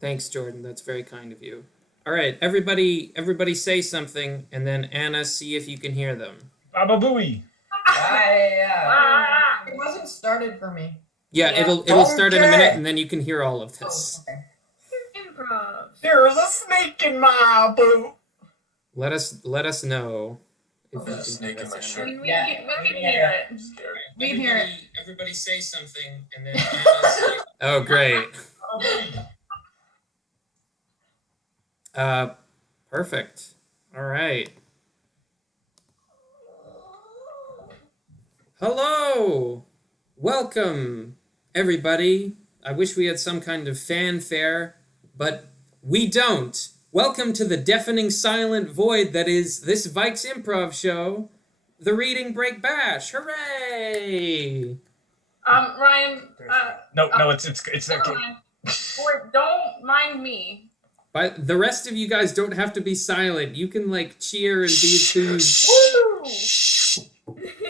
Thanks, Jordan. That's very kind of you. All right, everybody say something, and then Anna, see if you can hear them. Baba Booey. It wasn't started for me. Yeah, Yeah. it'll start in a minute, Okay. and then you can hear all of Oh, this. okay. Improv. There's a snake in my boot. Let us know if you There's a can snake hear in my us, shirt. Anna. We can hear it. We can hear it. Everybody say something, and then Anna see. Oh, great. Perfect. All right. Hello! Welcome, everybody. I wish we had some kind of fanfare, but we don't. Welcome to the deafening silent void that is this Vikes Improv show, the Reading Break Bash. Hooray! Ryan. No, it's Never okay. mind. Or don't mind me. But the rest of you guys don't have to be silent. You can cheer and be enthused. Woo!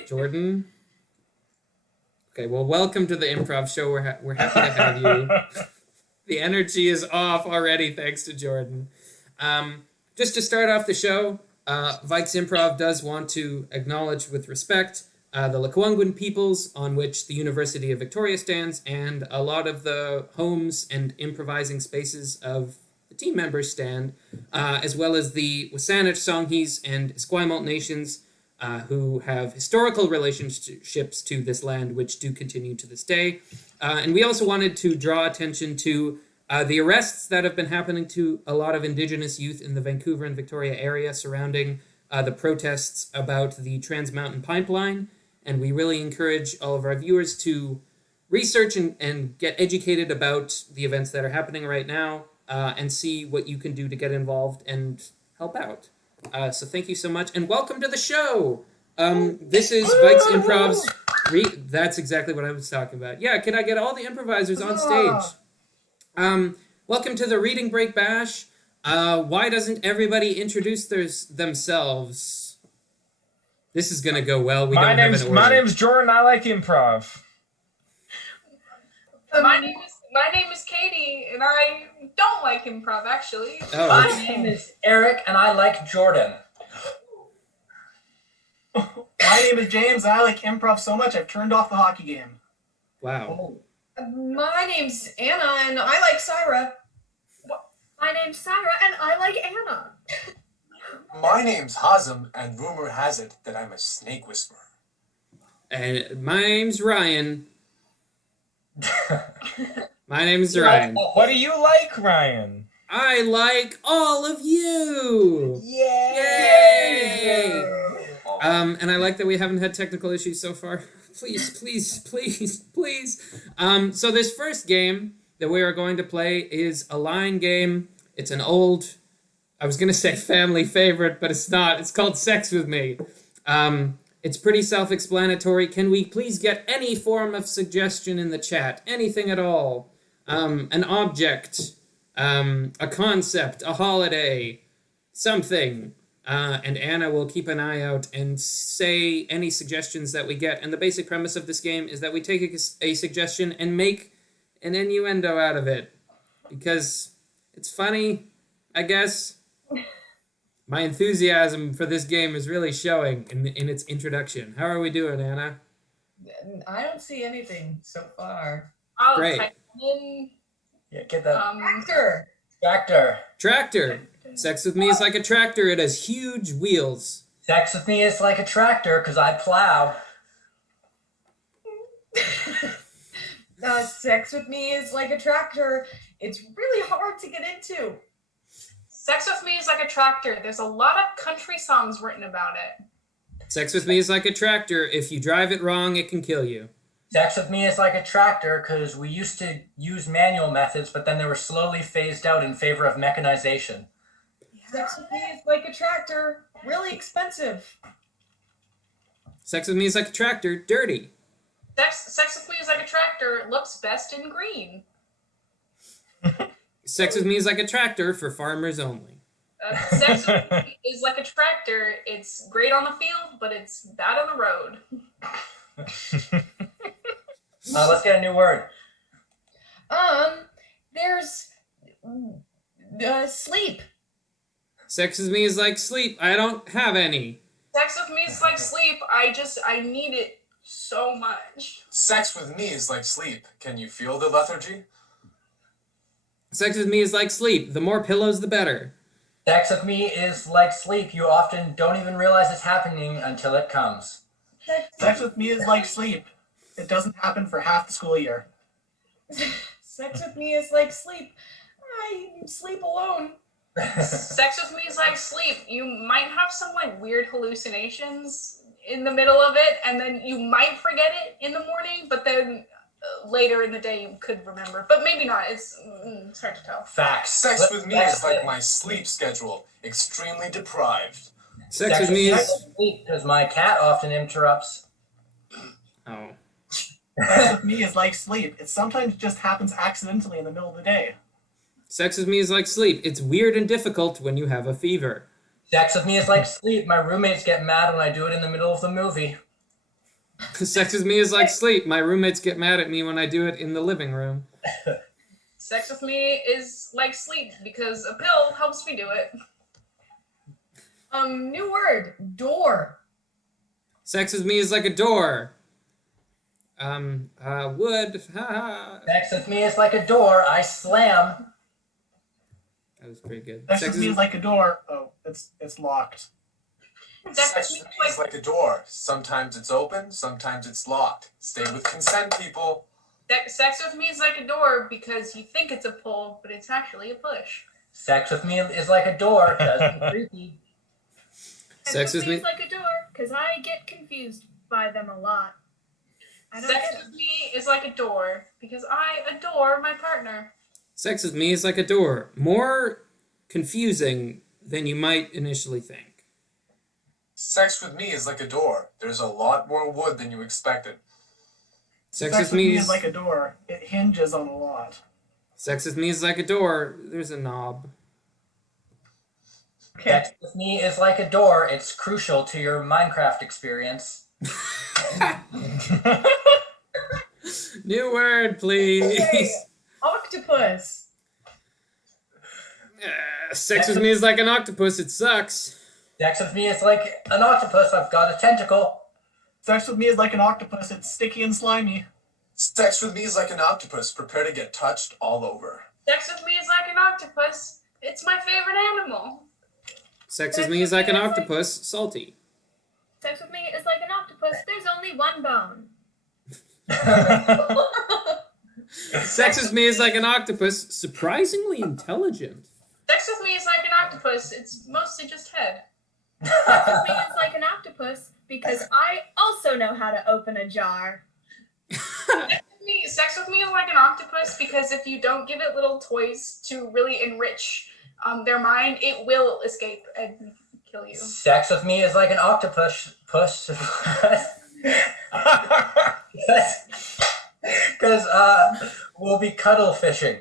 Jordan? Okay, well, welcome to the improv show. We're happy to have you. The energy is off already, thanks to Jordan. Just to start off the show, Vikes Improv does want to acknowledge with respect the Lekwungen peoples on which the University of Victoria stands, and a lot of the homes and improvising spaces of the team members stand, as well as the Wasanich, Songhees, and Esquimalt nations, who have historical relationships to this land, which do continue to this day. And we also wanted to draw attention to the arrests that have been happening to a lot of Indigenous youth in the Vancouver and Victoria area surrounding the protests about the Trans Mountain Pipeline. And we really encourage all of our viewers to research and get educated about the events that are happening right now, and see what you can do to get involved and help out. So thank you so much, and welcome to the show. This is Vikes Improv's. That's exactly what I was talking about. Yeah, can I get all the improvisers on stage? Welcome to the Reading Break Bash. Why doesn't everybody introduce themselves? This is gonna go well. My name's Jordan. I like improv. My name is Katie, and I don't like improv actually. Oh, My name is Eric, and I like Jordan. My name is James. I like improv so much I've turned off the hockey game. wow. My name's Anna, and I like Syra. My name's Sarah, and I like Anna. My name's Hazem, and rumor has it that I'm a snake whisperer. And my name's Ryan. My name's Ryan. What do you like, Ryan? I like all of you. Yay! And I like that we haven't had technical issues so far. Please. So this first game that we are going to play is a line game. It's an old, I was going to say family favorite, but it's not. It's called Sex With Me. It's pretty self-explanatory. Can we please get any form of suggestion in the chat? Anything at all. An object, a concept, a holiday, something. And Anna will keep an eye out and say any suggestions that we get. And the basic premise of this game is that we take a suggestion and make an innuendo out of it. Because it's funny, I guess. My enthusiasm for this game is really showing in its introduction. How are we doing, Anna? I don't see anything so far. I'll Great. type in Yeah, get that Actor. tractor. Tractor. Sex with me is like a tractor. It has huge wheels. Sex with me is like a tractor, because I plow. Sex with me is like a tractor. It's really hard to get into. Sex with me is like a tractor. There's a lot of country songs written about it. Sex with me is like a tractor. If you drive it wrong, it can kill you. Sex with me is like a tractor, because we used to use manual methods, but then they were slowly phased out in favor of mechanization. Sex with me is like a tractor. Really expensive. Sex with me is like a tractor. Dirty. Sex with me is like a tractor. Looks best in green. Sex with me is like a tractor for farmers only. Sex with me is like a tractor. It's great on the field, but it's bad on the road. Let's get a new word. There's Sleep. Sex with me is like sleep. I don't have any. Sex with me is like sleep. I need it so much. Sex with me is like sleep. Can you feel the lethargy? Sex with me is like sleep. The more pillows, the better. Sex with me is like sleep. You often don't even realize it's happening until it comes. Sex with me is like sleep. It doesn't happen for half the school year. Sex with me is like sleep. I sleep alone. Sex with me is like sleep. You might have some like weird hallucinations in the middle of it, and then you might forget it in the morning, but then later in the day you could remember. But maybe not. It's hard to tell. Facts. Sex with me is like my sleep schedule. Extremely deprived. Sex with me is... Because my cat often interrupts. Oh. Sex with me is like sleep. It sometimes just happens accidentally in the middle of the day. Sex with me is like sleep. It's weird and difficult when you have a fever. Sex with me is like sleep. My roommates get mad when I do it in the middle of the movie. Sex with me is like sleep. My roommates get mad at me when I do it in the living room. Sex with me is like sleep because a pill helps me do it. New word. Door. Sex with me is like a door. Wood. Ha. Sex with me is like a door. I slam. That was pretty good. Sex with me is like a door. Oh, it's locked. Sex with me is like a door. Sometimes it's open, sometimes it's locked. Stay with consent, people. Sex with me is like a door because you think it's a pull, but it's actually a push. Sex with me is like a door. That's creepy. Sex with me is like a door because I get confused by them a lot. I don't Sex get with me is like a door because I adore my partner. Sex with me is like a door. More confusing than you might initially think. Sex with me is like a door. There's a lot more wood than you expected. Sex with me is like a door. It hinges on a lot. Sex with me is like a door. There's a knob. Okay. Sex with me is like a door. It's crucial to your Minecraft experience. New word, please. Okay. Octopus. Sex with me is like an octopus. It sucks. Sex with me is like an octopus. I've got a tentacle. Sex with me is like an octopus. It's sticky and slimy. Sex with me is like an octopus. Prepare to get touched all over. Sex with me is like an octopus. It's my favorite animal. Sex with me is like an octopus. Salty. Sex with me is like an octopus. There's only one bone. Sex with me is like an octopus. Surprisingly intelligent. Sex with me is like an octopus. It's mostly just head. Sex with me is like an octopus because I also know how to open a jar. Sex with me is like an octopus because if you don't give it little toys to really enrich their mind, it will escape and kill you. Sex with me is like an octopus. Because we'll be cuddle fishing.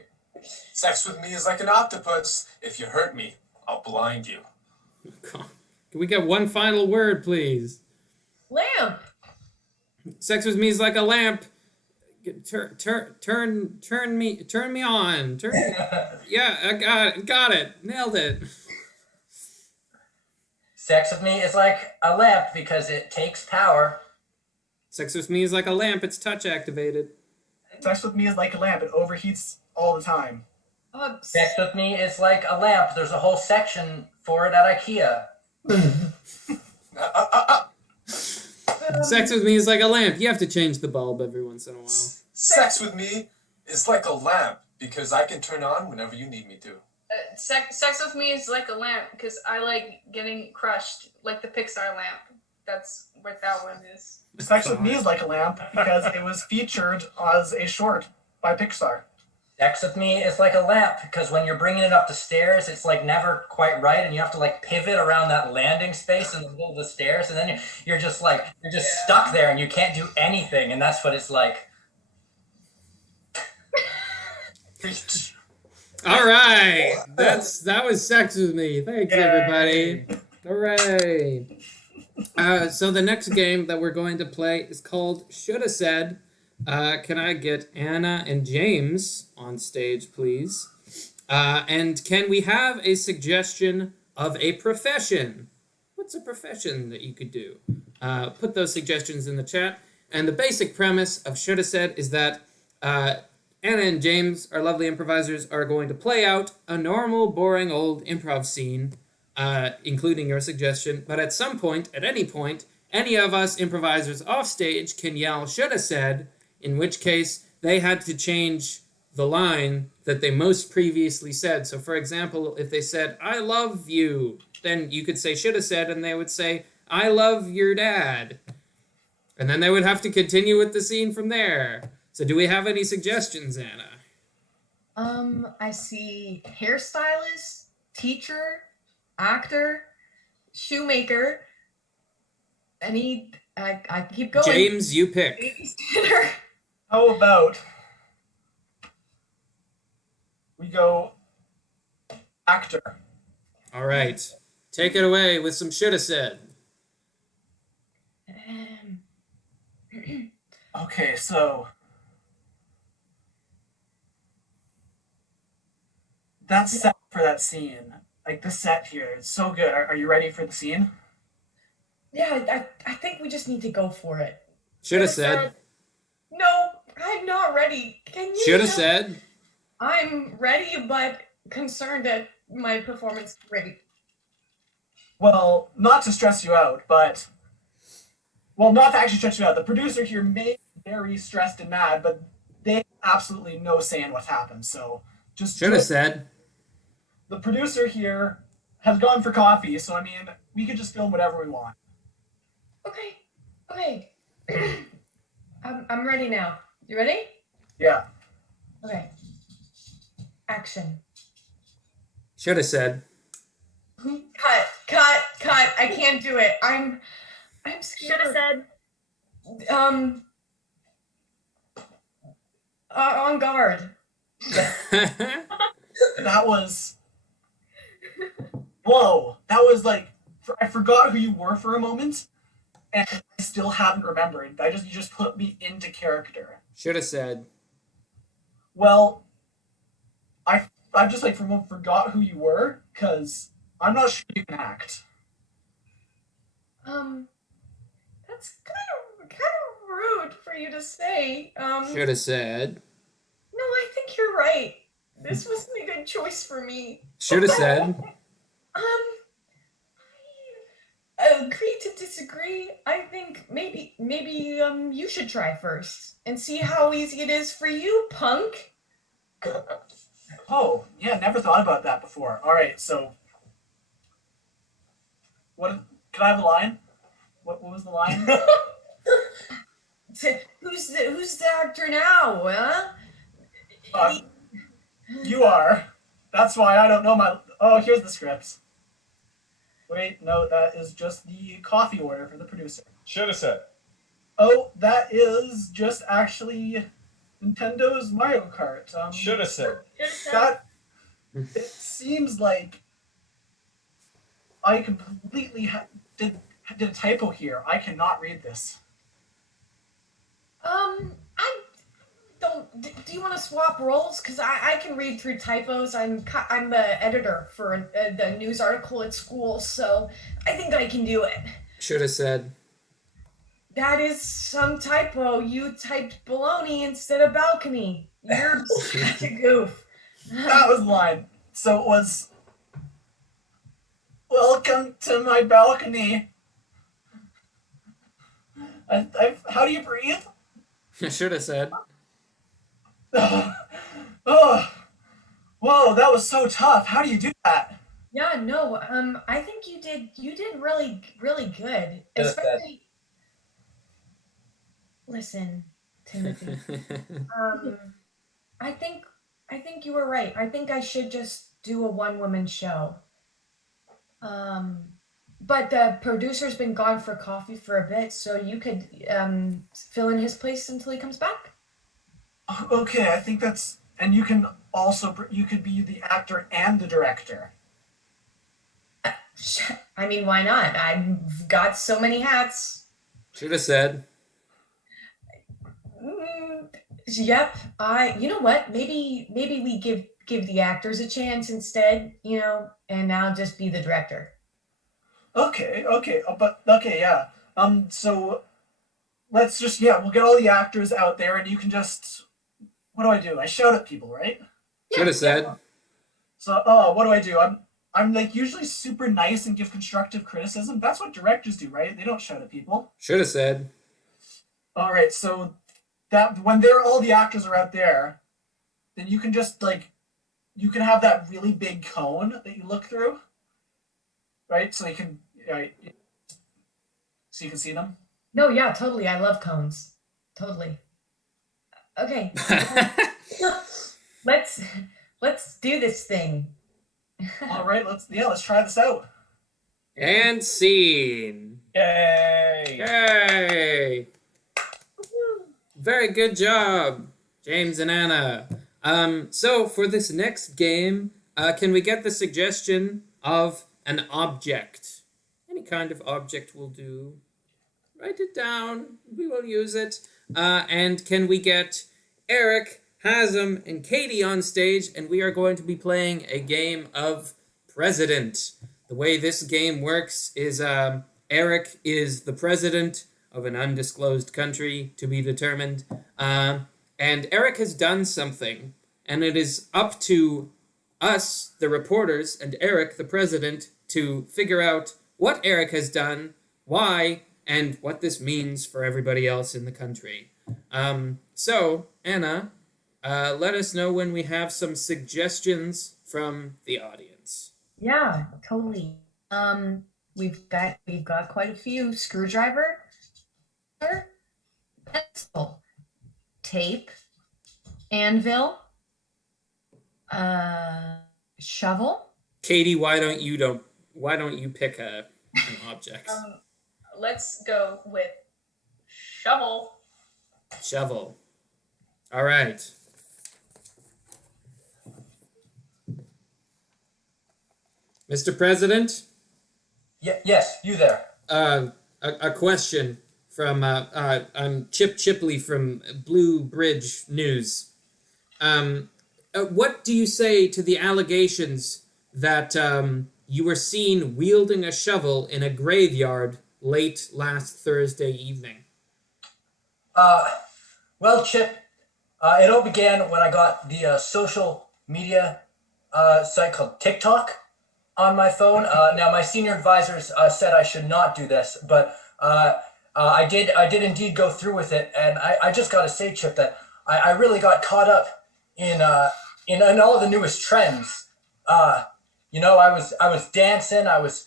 Sex with me is like an octopus. If you hurt me, I'll blind you. Can we get one final word, please? Lamp. Sex with me is like a lamp. Turn me on. Yeah, I got it. Nailed it. Sex with me is like a lamp because it takes power. Sex with me is like a lamp. It's touch activated. Sex with me is like a lamp. It overheats all the time. Sex with me is like a lamp. There's a whole section for it at IKEA. Sex with me is like a lamp. You have to change the bulb every once in a while. Sex with me is like a lamp because I can turn on whenever you need me to. Sex with me is like a lamp because I like getting crushed like the Pixar lamp. That's what that one is. Sex with me is like a lamp because it was featured as a short by Pixar. Sex with me is like a lamp because when you're bringing it up the stairs, it's like never quite right, and you have to like pivot around that landing space in the middle of the stairs, and then you're just stuck there and you can't do anything, and that's what it's like. All right, that was Sex with Me. Thanks, everybody. Hooray! So the next game that we're going to play is called Shoulda Said. Can I get Anna and James on stage, please? And can we have a suggestion of a profession? What's a profession that you could do? Put those suggestions in the chat. And the basic premise of Shoulda Said is that Anna and James, our lovely improvisers, are going to play out a normal, boring old improv scene, including your suggestion. But at some point, at any point, any of us improvisers off stage can yell Shoulda Said, in which case they had to change the line that they most previously said. So, for example, if they said, I love you, then you could say Shoulda Said, and they would say, I love your dad. And then they would have to continue with the scene from there. So do we have any suggestions, Anna? I see hairstylist, teacher, actor, shoemaker. I keep going. James, you pick. Babysitter. How about we go actor? All right. Take it away with some Shoulda Said. Okay, so that's set for that scene. Like the set here, it's so good. Are you ready for the scene? Yeah, I think we just need to go for it. Shoulda Said. No, I'm not ready. Can you? Shoulda Said. I'm ready, but concerned at my performance rate. Well, not to stress you out, but not to actually stress you out. The producer here may be very stressed and mad, but they have absolutely no say in what happens. So just Shoulda Said. The producer here has gone for coffee, so I mean, we could just film whatever we want. Okay. I'm ready now. You ready? Yeah. Okay. Action. Shoulda Said. Cut. I can't do it. I'm scared. Shoulda said. On guard. That was... Whoa. That was like... I forgot who you were for a moment, and I still haven't remembered. You just put me into character. Shoulda Said. Well, I just like for a moment forgot who you were, because I'm not sure you can act. That's kind of rude for you to say. Shoulda Said. No, I think you're right. This wasn't a good choice for me. Shoulda Said. I agree to disagree. I think maybe you should try first and see how easy it is for you, punk. Oh, yeah, never thought about that before. All right, so can I have a line? What was the line? Who's the actor now, huh? You are. That's why I don't know my... Oh, here's the scripts. Wait, no, that is just the coffee order for the producer. Shoulda Said. Oh, that is just actually Nintendo's Mario Kart. Shoulda Said. That... It seems like I completely did a typo here. I cannot read this. I don't. Do you want to swap roles? Because I can read through typos. I'm the editor for the news article at school, so I think I can do it. Shoulda Said. That is some typo. You typed baloney instead of balcony. You're such a goof. That was mine. So it was... Welcome to my balcony. How do you breathe? Shoulda Said. Oh, whoa, that was so tough. How do you do that? Yeah, no. I think you did really, really good. Good. Especially. Listen, Timothy. I think you were right. I think I should just do a one-woman show. But the producer's been gone for coffee for a bit, so you could fill in his place until he comes back. Okay, I think that's... And you can also... You could be the actor and the director. I mean, why not? I've got so many hats. Shoulda Said. Yep. You know what? Maybe we give give the actors a chance instead, and now just be the director. Okay, yeah. So let's just, we'll get all the actors out there, and you can just, what do I do? I shout at people, right? Should have said. So, what do I do? I'm like usually super nice and give constructive criticism. That's what directors do, right? They don't shout at people. Should have said. All right, so that when all the actors are out there, then you can just you can have that really big cone that you look through, right? So you can see them. No, yeah, totally. I love cones. Totally. Okay. Let's do this thing. All right, let's try this out. And scene. Yay! Yay! Very good job, James and Anna. So for this next game, can we get the suggestion of an object? Any kind of object will do. Write it down. We will use it. And can we get Eric, Hazem, and Katie on stage? And we are going to be playing a game of President. The way this game works is Eric is the president of an undisclosed country to be determined. And Eric has done something. And it is up to us, the reporters, and Eric, the president, to figure out what Eric has done, why, and what this means for everybody else in the country. So, Anna, let us know when we have some suggestions from the audience. Yeah, totally. We've got quite a few. Screwdriver, pencil, tape, anvil, shovel. Katie, why don't you pick an object? Let's go with shovel. Shovel. All right. Mr. President? Yes, you there. A question from I'm Chip Chipley from Blue Bridge News. What do you say to the allegations that you were seen wielding a shovel in a graveyard late last Thursday evening? Well, Chip, it all began when I got the social media site called TikTok on my phone. Now, my senior advisors said I should not do this, but I did indeed go through with it, and I just got to say, Chip, that I really got caught up in all the newest trends. I was dancing, I was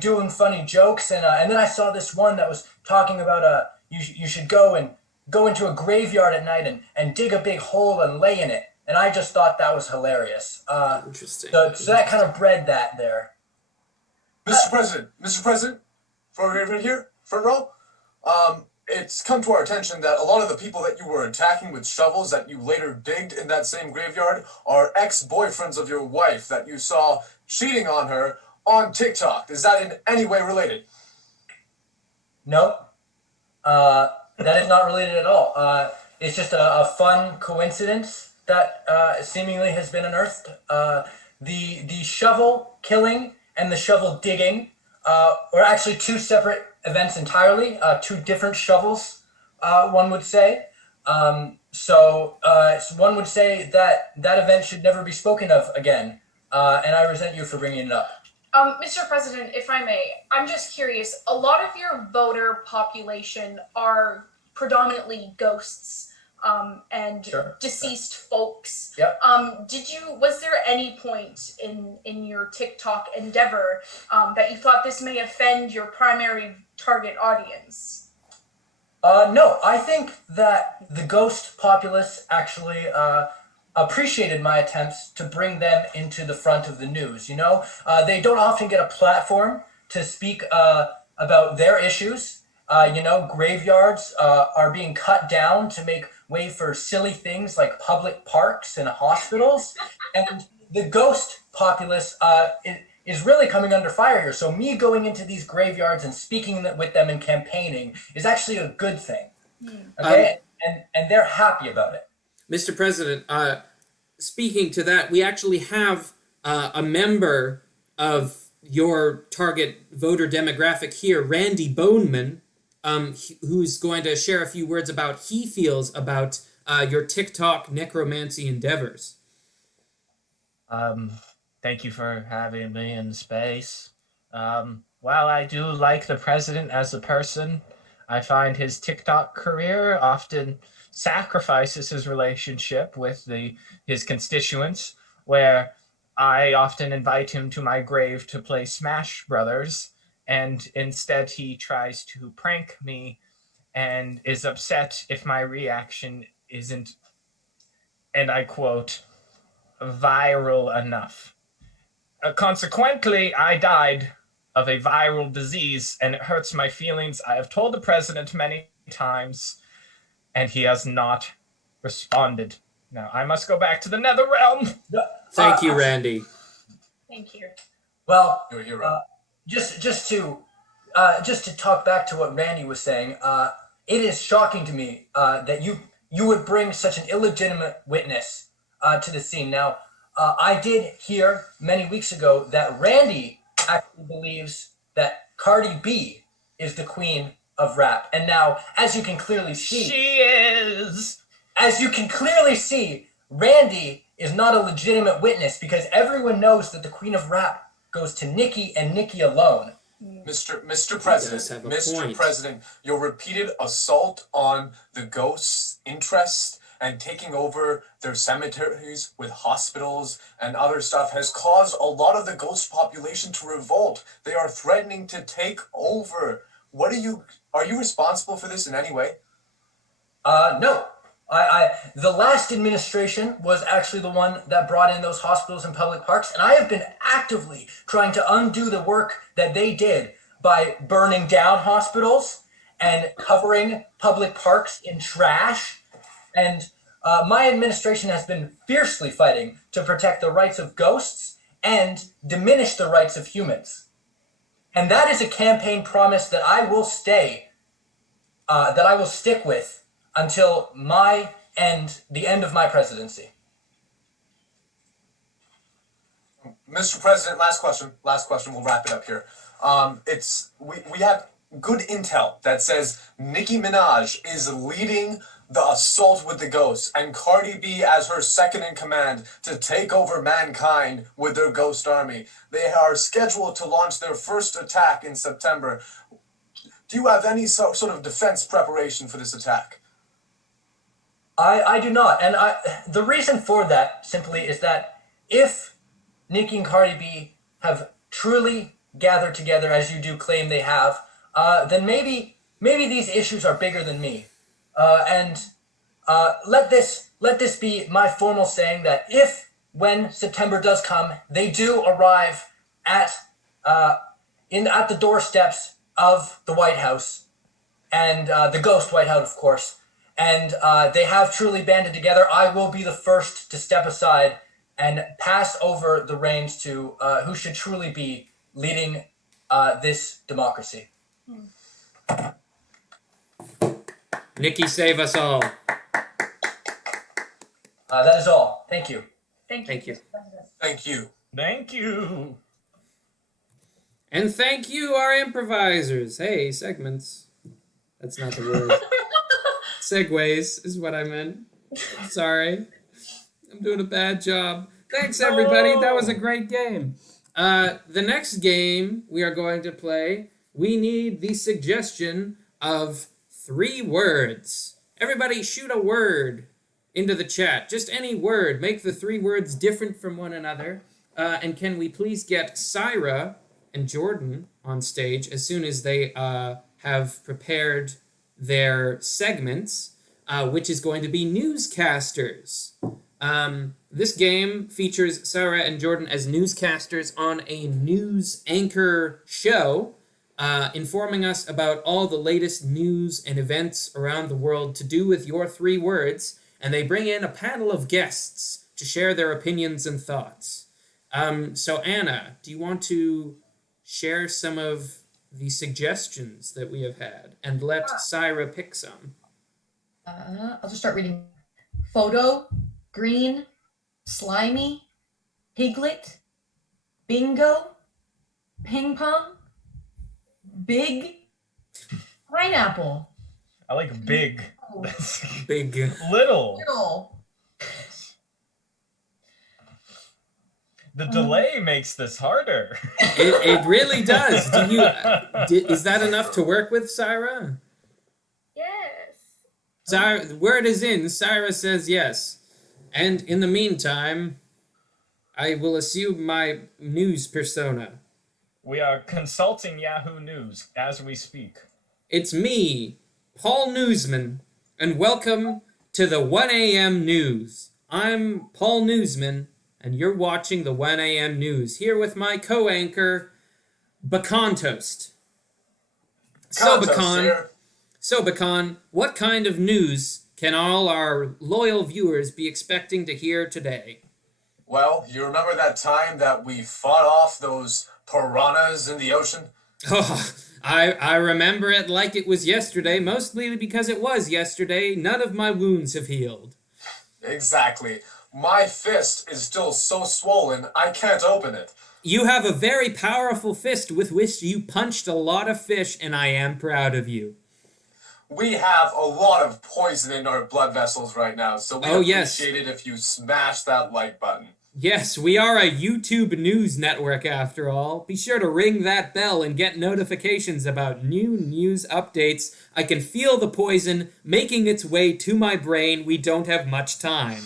doing funny jokes, and then I saw this one that was talking about you should go into a graveyard at night and dig a big hole and lay in it. And I just thought that was hilarious. Interesting. So that kind of bred that there. Mr. President, right here, front row. It's come to our attention that a lot of the people that you were attacking with shovels that you later digged in that same graveyard are ex-boyfriends of your wife that you saw cheating on her on TikTok. Is that in any way related? No. That is not related at all. It's just a fun coincidence that seemingly has been unearthed. The shovel killing and the shovel digging were actually two separate events entirely, two different shovels, one would say. So one would say that event should never be spoken of again, and I resent you for bringing it up. Mr. President, if I may, I'm just curious. A lot of your voter population are predominantly ghosts and Sure. deceased folks. Yep. Was there any point in your TikTok endeavor that you thought this may offend your primary target audience? No, I think that the ghost populace actually appreciated my attempts to bring them into the front of the news. They don't often get a platform to speak about their issues. Graveyards are being cut down to make way for silly things like public parks and hospitals. And the ghost populace is really coming under fire here. So me going into these graveyards and speaking with them and campaigning is actually a good thing. Okay? And they're happy about it. Mr. President, speaking to that, we actually have a member of your target voter demographic here, Randy Boneman, who's going to share a few words about he feels about your TikTok necromancy endeavors. Thank you for having me in space. While I do like the president as a person, I find his TikTok career often sacrifices his relationship with his constituents, where I often invite him to my grave to play Smash Brothers, and instead he tries to prank me and is upset if my reaction isn't, and I quote, viral enough. Consequently, I died of a viral disease, and it hurts my feelings. I have told the president many times, and he has not responded. Now, I must go back to the nether realm. Thank you, Randy. Thank you. Well, You're a hero. just to talk back to what Randy was saying, it is shocking to me that you would bring such an illegitimate witness to the scene. Now, I did hear many weeks ago that Randy actually believes that Cardi B is the queen of rap, and now, as you can clearly see, She is. as you can clearly see, Randy is not a legitimate witness because everyone knows that the queen of rap goes to Nikki and Nikki alone. Mr. does President, have a Mr. point. President, your repeated assault on the ghosts' interest and taking over their cemeteries with hospitals and other stuff has caused a lot of the ghost population to revolt. They are threatening to take over. Are you responsible for this in any way? No. The last administration was actually the one that brought in those hospitals and public parks, and I have been actively trying to undo the work that they did by burning down hospitals and covering public parks in trash. And my administration has been fiercely fighting to protect the rights of ghosts and diminish the rights of humans. And that is a campaign promise that I will stick with until the end of my presidency. Mr. President, last question, we'll wrap it up here. We have good intel that says Nicki Minaj is leading the assault with the ghosts and Cardi B as her second in command to take over mankind with their ghost army. They are scheduled to launch their first attack in September. Do you have any sort of defense preparation for this attack? I do not, and the reason for that simply is that if Nicki and Cardi B have truly gathered together, as you do claim they have, then maybe these issues are bigger than me. And let this be my formal saying that when September does come, they do arrive at the doorsteps of the White House, and the ghost White House, of course, and they have truly banded together, I will be the first to step aside and pass over the reins to who should truly be leading this democracy. Nikki, save us all. That is all. Thank you. Thank you. Thank you. Thank you. Thank you. And thank you, our improvisers. Hey, segments. That's not the word. Segways is what I meant. Sorry. I'm doing a bad job. Thanks, everybody. That was a great game. The next game we are going to play, we need the suggestion of 3 words. Everybody shoot a word into the chat. Just any word. Make the 3 words different from one another. And can we please get Syra and Jordan on stage as soon as they have prepared their segments, which is going to be newscasters. This game features Sarah and Jordan as newscasters on a news anchor show, informing us about all the latest news and events around the world to do with your 3 words, and they bring in a panel of guests to share their opinions and thoughts. So Anna, do you want to share some of the suggestions that we have had and let Syra pick some? I'll just start reading. Photo, green, slimy, piglet, bingo, ping pong, big, pineapple, I like big. That's Big. little. little. The delay makes this harder. It really does. Is that enough to work with, Syra? Yes. Syra, word is in. Syra says yes. And in the meantime, I will assume my news persona. We are consulting Yahoo News as we speak. It's me, Paul Newsman, and welcome to the 1 a.m. News. I'm Paul Newsman, and you're watching the 1 a.m. News, here with my co-anchor, Bacan Toast. So, Bacan, what kind of news can all our loyal viewers be expecting to hear today? Well, you remember that time that we fought off those piranhas in the ocean? Oh, I remember it like it was yesterday, mostly because it was yesterday. None of my wounds have healed. Exactly. My fist is still so swollen, I can't open it. You have a very powerful fist with which you punched a lot of fish, and I am proud of you. We have a lot of poison in our blood vessels right now, so we appreciate it if you smash that like button. Yes, we are a YouTube news network after all. Be sure to ring that bell and get notifications about new news updates. I can feel the poison making its way to my brain. We don't have much time.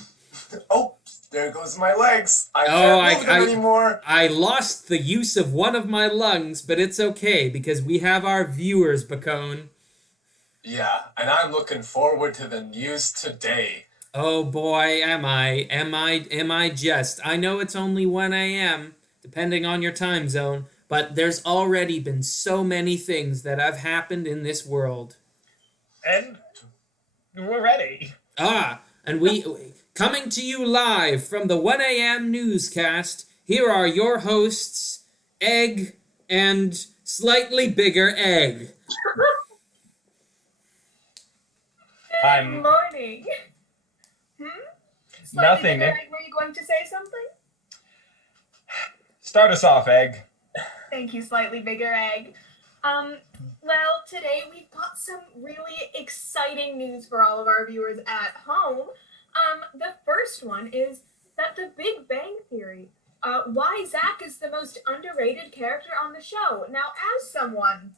Oh, there goes my legs. I can't move them anymore. I lost the use of one of my lungs, but it's okay because we have our viewers, Bacone. Yeah, and I'm looking forward to the news today. Oh boy, am I just. I know it's only 1 a.m., depending on your time zone, but there's already been so many things that have happened in this world. And we're ready. And we, coming to you live from the 1 a.m. newscast, here are your hosts, Egg and Slightly Bigger Egg. Good morning. Nothing. Were you going to say something? Start us off, Egg. Thank you, Slightly Bigger Egg. Well, today we've got some really exciting news for all of our viewers at home. The first one is that the Big Bang Theory, why Zach is the most underrated character on the show. Now, as someone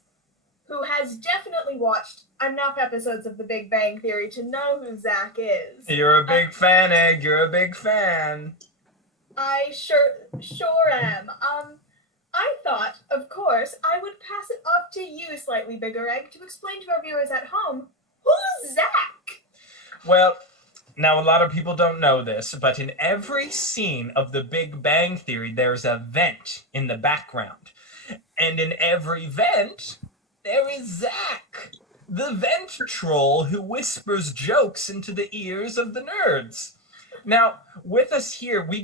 who has definitely watched enough episodes of The Big Bang Theory to know who Zach is. You're a big fan, Egg. You're a big fan. I sure am. I thought, of course, I would pass it off to you, Slightly Bigger Egg, to explain to our viewers at home, who's Zach? Well, now a lot of people don't know this, but in every scene of The Big Bang Theory, there's a vent in the background. And in every vent, there is Zach, the vent troll who whispers jokes into the ears of the nerds. Now, with us here, we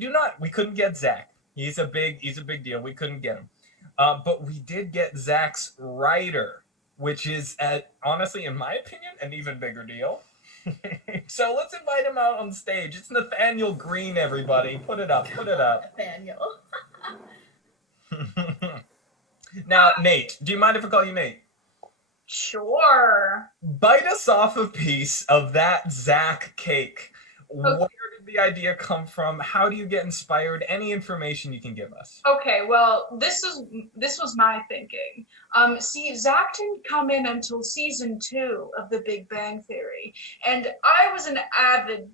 couldn't get Zach. He's a big deal. We couldn't get him. But we did get Zach's writer, which is, honestly, in my opinion, an even bigger deal. So let's invite him out on stage. It's Nathaniel Green, everybody. Put it up. Nathaniel. Now, Nate, do you mind if I call you Nate? Sure. Bite us off a piece of that Zach cake. Okay. Where did the idea come from? How do you get inspired? Any information you can give us? Okay, well, this was my thinking. See, Zach didn't come in until season 2 of The Big Bang Theory, and I was an avid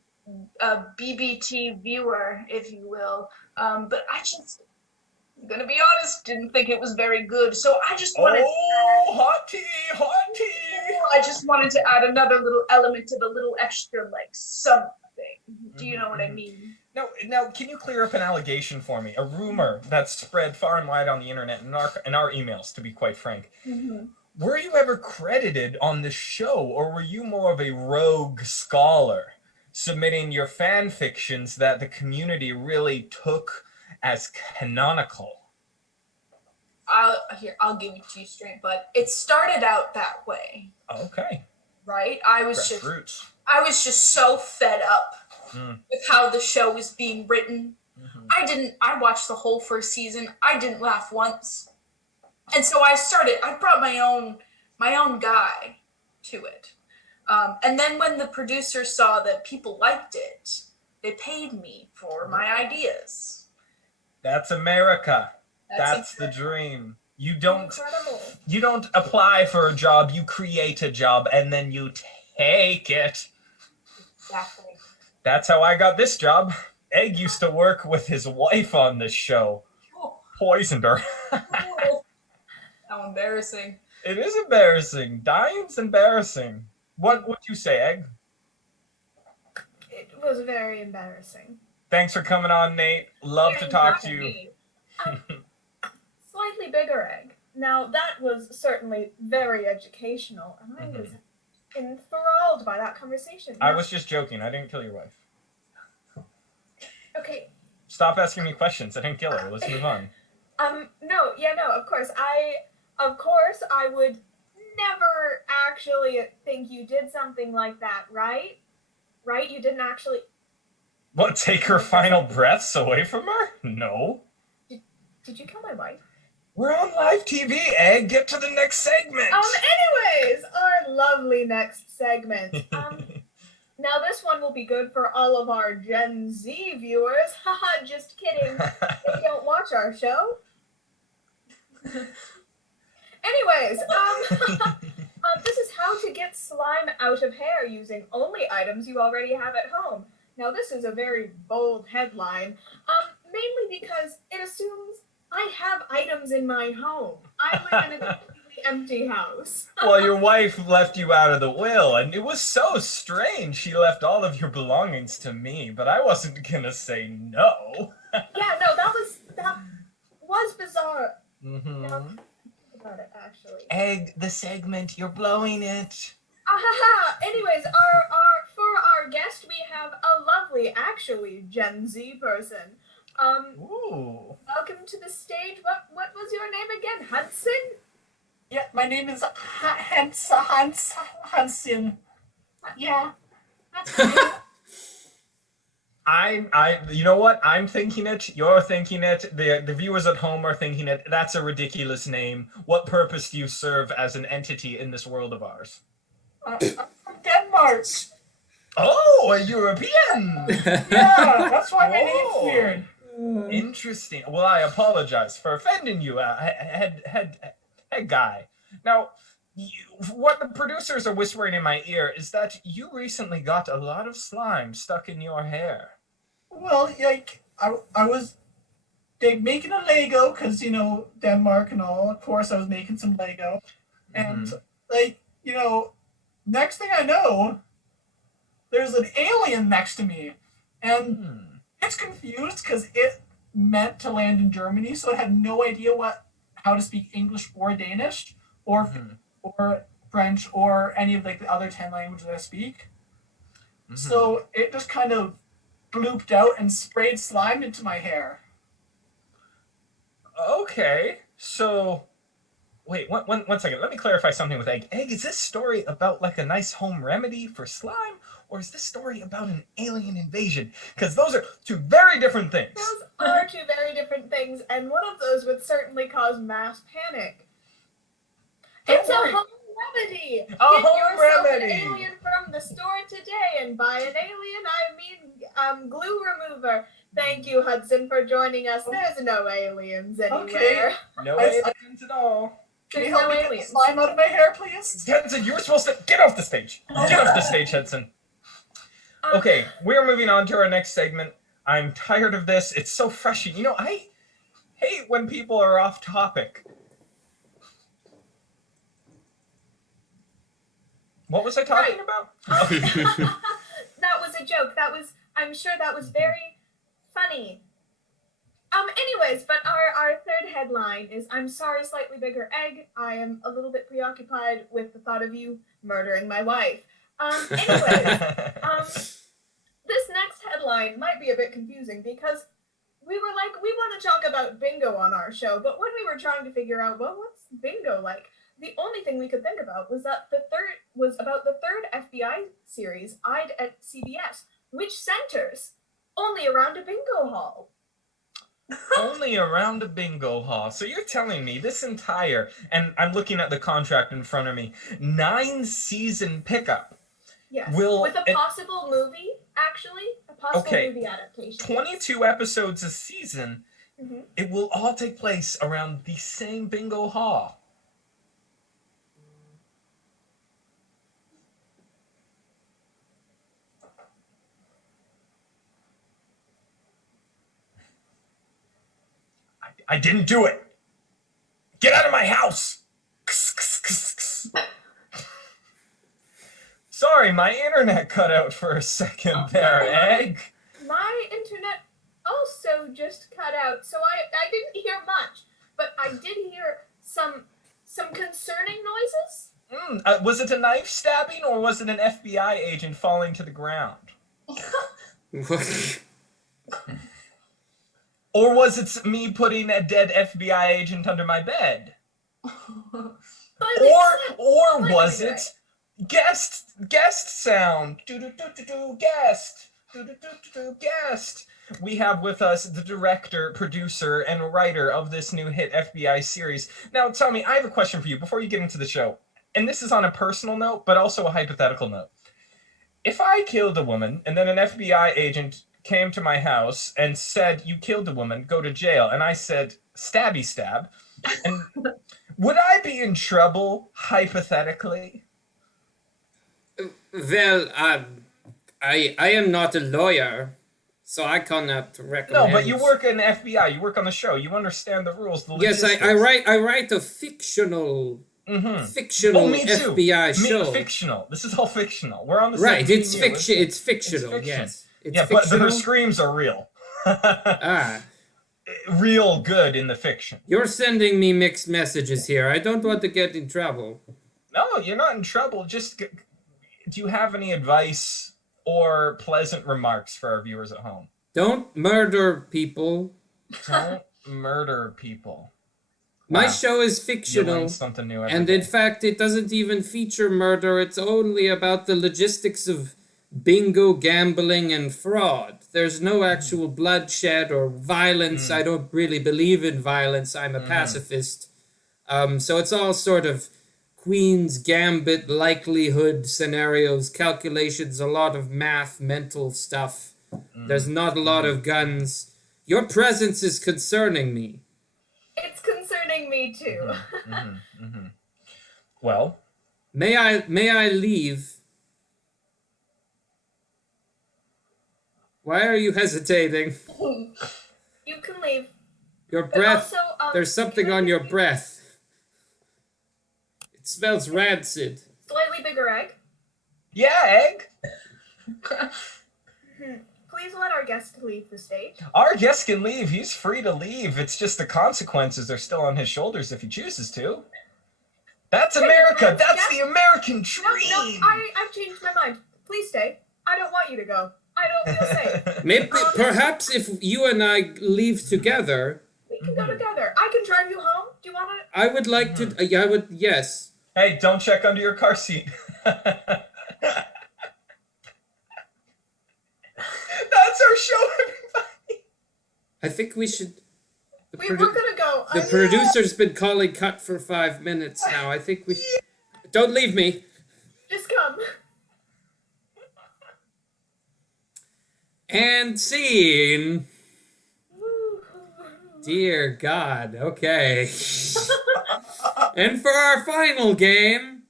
BBT viewer, if you will, but I just, I'm gonna be honest, didn't think it was very good, so I just wanted hot tea! I just wanted to add another little element to the little extra, like, something. Do you know what I mean? Now, can you clear up an allegation for me? A rumor that's spread far and wide on the internet and in our emails, to be quite frank. Mm-hmm. Were you ever credited on the show, or were you more of a rogue scholar, submitting your fan fictions that the community really took as canonical? I'll give it to you straight, but it started out that way. Okay. Right? I was just so fed up with how the show was being written. Mm-hmm. I watched the whole first season. I didn't laugh once. And so I brought my own guy to it. And then when the producers saw that people liked it, they paid me for my ideas. That's America. That's the dream. You don't apply for a job, you create a job, and then you take it. Exactly. That's how I got this job. Egg used to work with his wife on this show. Poisoned her. How embarrassing. It is embarrassing. Dying's embarrassing. What would you say, Egg? It was very embarrassing. Thanks for coming on, Nate. Love to talk to you. Slightly bigger egg. Now, that was certainly very educational, and I was enthralled by that conversation. I was just joking. I didn't kill your wife. Okay. Stop asking me questions. I didn't kill her. Let's move on. No, of course. I would never actually think you did something like that, right? Right? You didn't actually... What, take her final breaths away from her? No. Did you kill my wife? We're on live TV, Egg. Get to the next segment. Anyways, our lovely next segment. Now this one will be good for all of our Gen Z viewers. Haha, just kidding. They don't watch our show. Anyways, this is how to get slime out of hair using only items you already have at home. Now this is a very bold headline, mainly because it assumes I have items in my home. I live in a completely empty house. Well, your wife left you out of the will, and it was so strange. She left all of your belongings to me, but I wasn't gonna say no. Yeah, no, that was bizarre. Mm-hmm. Now, think about it, actually. Egg, the segment, you're blowing it. Anyways, for our guest, we have a lovely, actually, Gen Z person. Ooh. Welcome to the stage. What was your name again? Hudson? Yeah, my name is Hansen. Yeah. That's you know what? I'm thinking it. You're thinking it. The viewers at home are thinking it. That's a ridiculous name. What purpose do you serve as an entity in this world of ours? I'm from Denmark. Oh, a European. Yeah, that's why my name's weird. Interesting. Well, I apologize for offending you, head guy. Now, what the producers are whispering in my ear is that you recently got a lot of slime stuck in your hair. Well, like, I was making a Lego, because, Denmark and all. Of course, I was making some Lego. And, next thing I know, there's an alien next to me. And it's confused because it meant to land in Germany, so it had no idea how to speak English or Danish or French or any of the other 10 languages I speak. So it just kind of blooped out and sprayed slime into my hair. Okay, so wait, one second. Let me clarify something with Egg. Egg, is this story about a nice home remedy for slime? Or is this story about an alien invasion? Because those are two very different things. Those are two very different things, and one of those would certainly cause mass panic. It's a home remedy! A Get home yourself remedy! An alien from the store today, and by an alien I mean glue remover. Thank you, Hudson, for joining us. There's no aliens anywhere. Okay. No aliens at all. Can you There's help no me get the aliens. slime out of my hair, please? Hudson, you were supposed to get off the stage. Get off the stage, Hudson. Okay, we're moving on to our next segment. I'm tired of this. It's so frustrating. I hate when people are off topic. What was I talking about? That was a joke. I'm sure that was very funny. Anyways, but our third headline is, I'm sorry, slightly bigger egg. I am a little bit preoccupied with the thought of you murdering my wife. This next headline might be a bit confusing because we were like, we want to talk about bingo on our show, but when we were trying to figure out, well, what's bingo like? The only thing we could think about was that the third FBI series, I'd at CBS. which centers only around a bingo hall. Only around a bingo hall. So you're telling me this entire, and I'm looking at the contract in front of me, 9-season pickup. Yes. Will With a it- possible movie, actually. A possible Okay. movie adaptation. 22 episodes a season. Mhm. It will all take place around the same bingo hall. I didn't do it. Get out of my house. Sorry, my internet cut out for a second there, Egg. My internet also just cut out, so I didn't hear much, but I did hear some concerning noises. Was it a knife stabbing or was it an FBI agent falling to the ground? Or was it me putting a dead FBI agent under my bed? Or was it guest sound? Guest. We have with us the director, producer, and writer of this new hit FBI series. Now, tell me, I have a question for you before you get into the show. And this is on a personal note, but also a hypothetical note. If I killed a woman and then an FBI agent came to my house and said, "You killed a woman, go to jail," and I said, "Stabby stab," and would I be in trouble, hypothetically? Well, I am not a lawyer, so I cannot recommend. No, but you work in the FBI, you work on the show, you understand the rules, the Yes, logistics. I write a fictional Me too. FBI show. Fictional. This is all fictional. We're on the same Right, team it's here. fiction. It's fictional. fiction. Yes, it's Yeah, but her fictional. screams are real. Ah, Real good in the fiction. you're sending me mixed messages here. I don't want to get in trouble. No, you're not in trouble. Just, do you have any advice or pleasant remarks for our viewers at home? Don't murder people. Don't murder people. My Wow. show is You fictional. learn something new every And day. in fact, it doesn't even feature murder. It's only about the logistics of bingo, gambling, and fraud. There's no actual bloodshed or violence. I don't really believe in violence. I'm a pacifist. So it's all sort of Queen's Gambit likelihood scenarios, calculations, a lot of math, mental stuff. There's not a lot of guns. Your presence is concerning me. It's concerning me too. Well, May I leave? Why are you hesitating? You can leave. Your But breath. also, There's something can I on give your you breath. It smells rancid. Slightly bigger egg. yeah, Egg. Please let our guest leave the stage. Our guest can leave. He's free to leave. It's just the consequences are still on his shoulders if he chooses to. That's America. That's the American dream. No, I've changed my mind. Please stay. I don't want you to go. I don't feel safe. Maybe, perhaps if you and I leave together, We can go together. I can drive you home. Do you want to? I would like to. I would. Yes. Hey, don't check under your car seat. That's our show, everybody. I think we should. The, We were gonna go. the producer's been calling cut for 5 minutes now. I think we. Don't leave me. Just come. And scene. Dear God. Okay. And for our final game,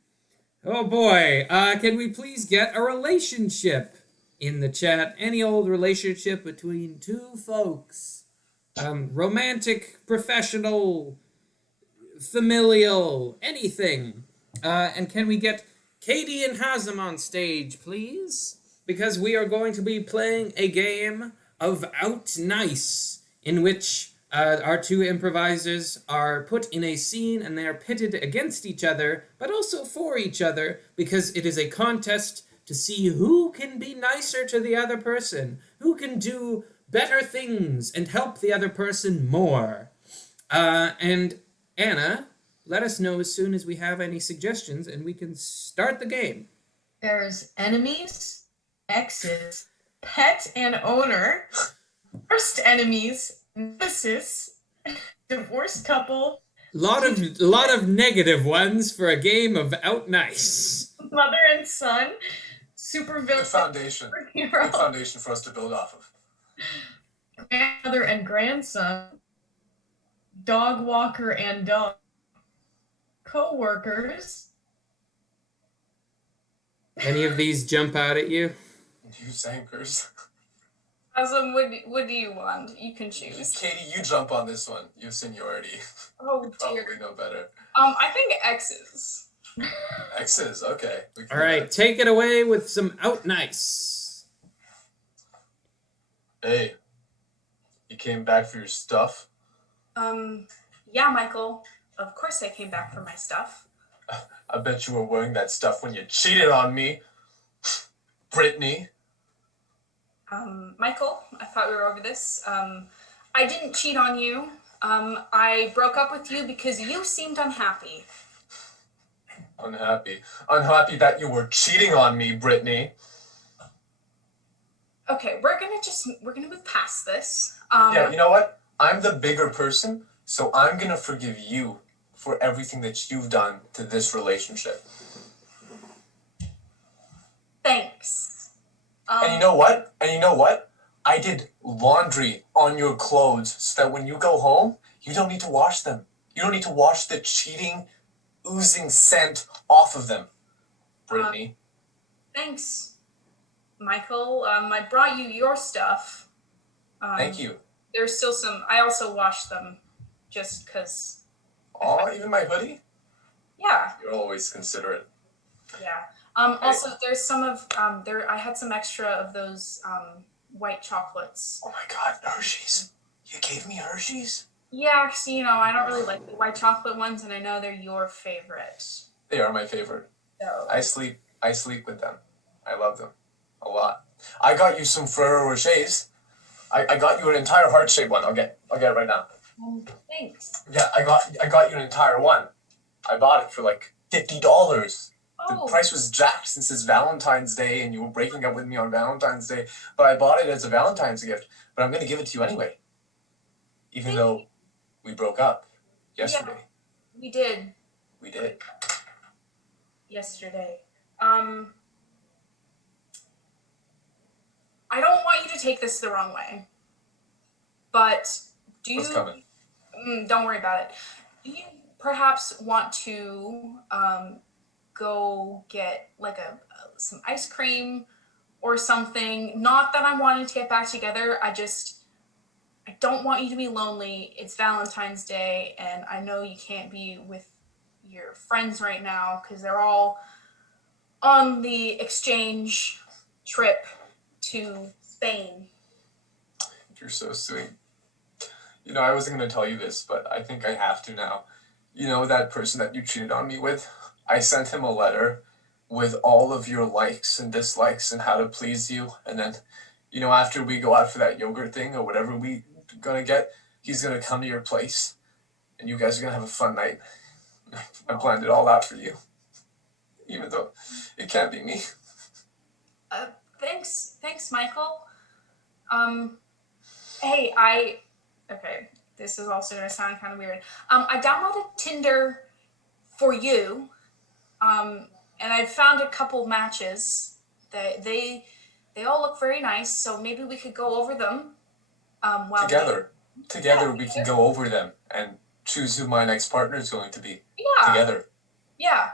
oh boy, can we please get a relationship in the chat? Any old relationship between two folks. Romantic, professional, familial, anything. And can we get Katie and Hazem on stage, please? Because we are going to be playing a game of Out Nice, in which our two improvisers are put in a scene and they are pitted against each other, but also for each other, because it is a contest to see who can be nicer to the other person, who can do better things and help the other person more. And Anna, let us know as soon as we have any suggestions and we can start the game. There's enemies, exes, pet and owner, worst enemies, nemesis, divorced couple, Lot of negative ones for a game of Out Nice. mother and son, supervillain, Good foundation. Good superhero, foundation for us to build off of. grandmother and grandson, dog walker and dog, co-workers. Any of these jump out at you? Use anchors. What do you want? You can choose. Katie, you jump on this one. You have seniority. Oh You dear. probably know better. I think X's. X's, okay. We can All do right, that. take it away with some Out Nice. Hey, you came back for your stuff? Yeah, Michael. Of course I came back for my stuff. I bet you were wearing that stuff when you cheated on me. Brittany. Michael, I thought we were over this. I didn't cheat on you. I broke up with you because you seemed unhappy. Unhappy. Unhappy that you were cheating on me, Brittany. Okay, we're gonna move past this. Yeah, you know what? I'm the bigger person, so I'm gonna forgive you for everything that you've done to this relationship. Thanks. And you know what? I did laundry on your clothes so that when you go home, you don't need to wash them. You don't need to wash the cheating, oozing scent off of them. Brittany. Thanks, Michael. I brought you your stuff. Thank you. There's still some. I also washed them, just because. Aw, even my hoodie? Yeah. You're always considerate. Yeah. Also, there's some of there. I had some extra of those white chocolates. Oh my god, Hershey's. You gave me Hershey's? Yeah, 'cause, I don't really like the white chocolate ones, and I know they're your favorite. They are my favorite. So. I sleep with them. I love them a lot. I got you some Ferrero Rochers. I got you an entire heart-shaped one. I'll get it right now. Thanks. Yeah, I got you an entire one. I bought it for like $50. The Oh. price was jacked since it's Valentine's Day and you were breaking up with me on Valentine's Day, but I bought it as a Valentine's gift, but I'm going to give it to you anyway. Even though we broke up yesterday. We did We did. yesterday. I don't want you to take this the wrong way, but do you? What's coming? Don't worry about it. Do you perhaps want to go get like some ice cream or something? Not that I'm wanting to get back together. I don't want you to be lonely. It's Valentine's Day, and I know you can't be with your friends right now because they're all on the exchange trip to Spain. You're so sweet. I wasn't going to tell you this, but I think I have to now. That person that you cheated on me with? I sent him a letter with all of your likes and dislikes and how to please you. And then, after we go out for that yogurt thing or whatever we gonna get, he's going to come to your place and you guys are going to have a fun night. I planned it all out for you. Even though it can't be me. Thanks, Michael. Okay, this is also gonna sound kind of weird. I downloaded Tinder for you, and I found a couple matches. They all look very nice, so maybe we could go over them. Together we can go over them and choose who my next partner is going to be. Yeah. Together. Yeah.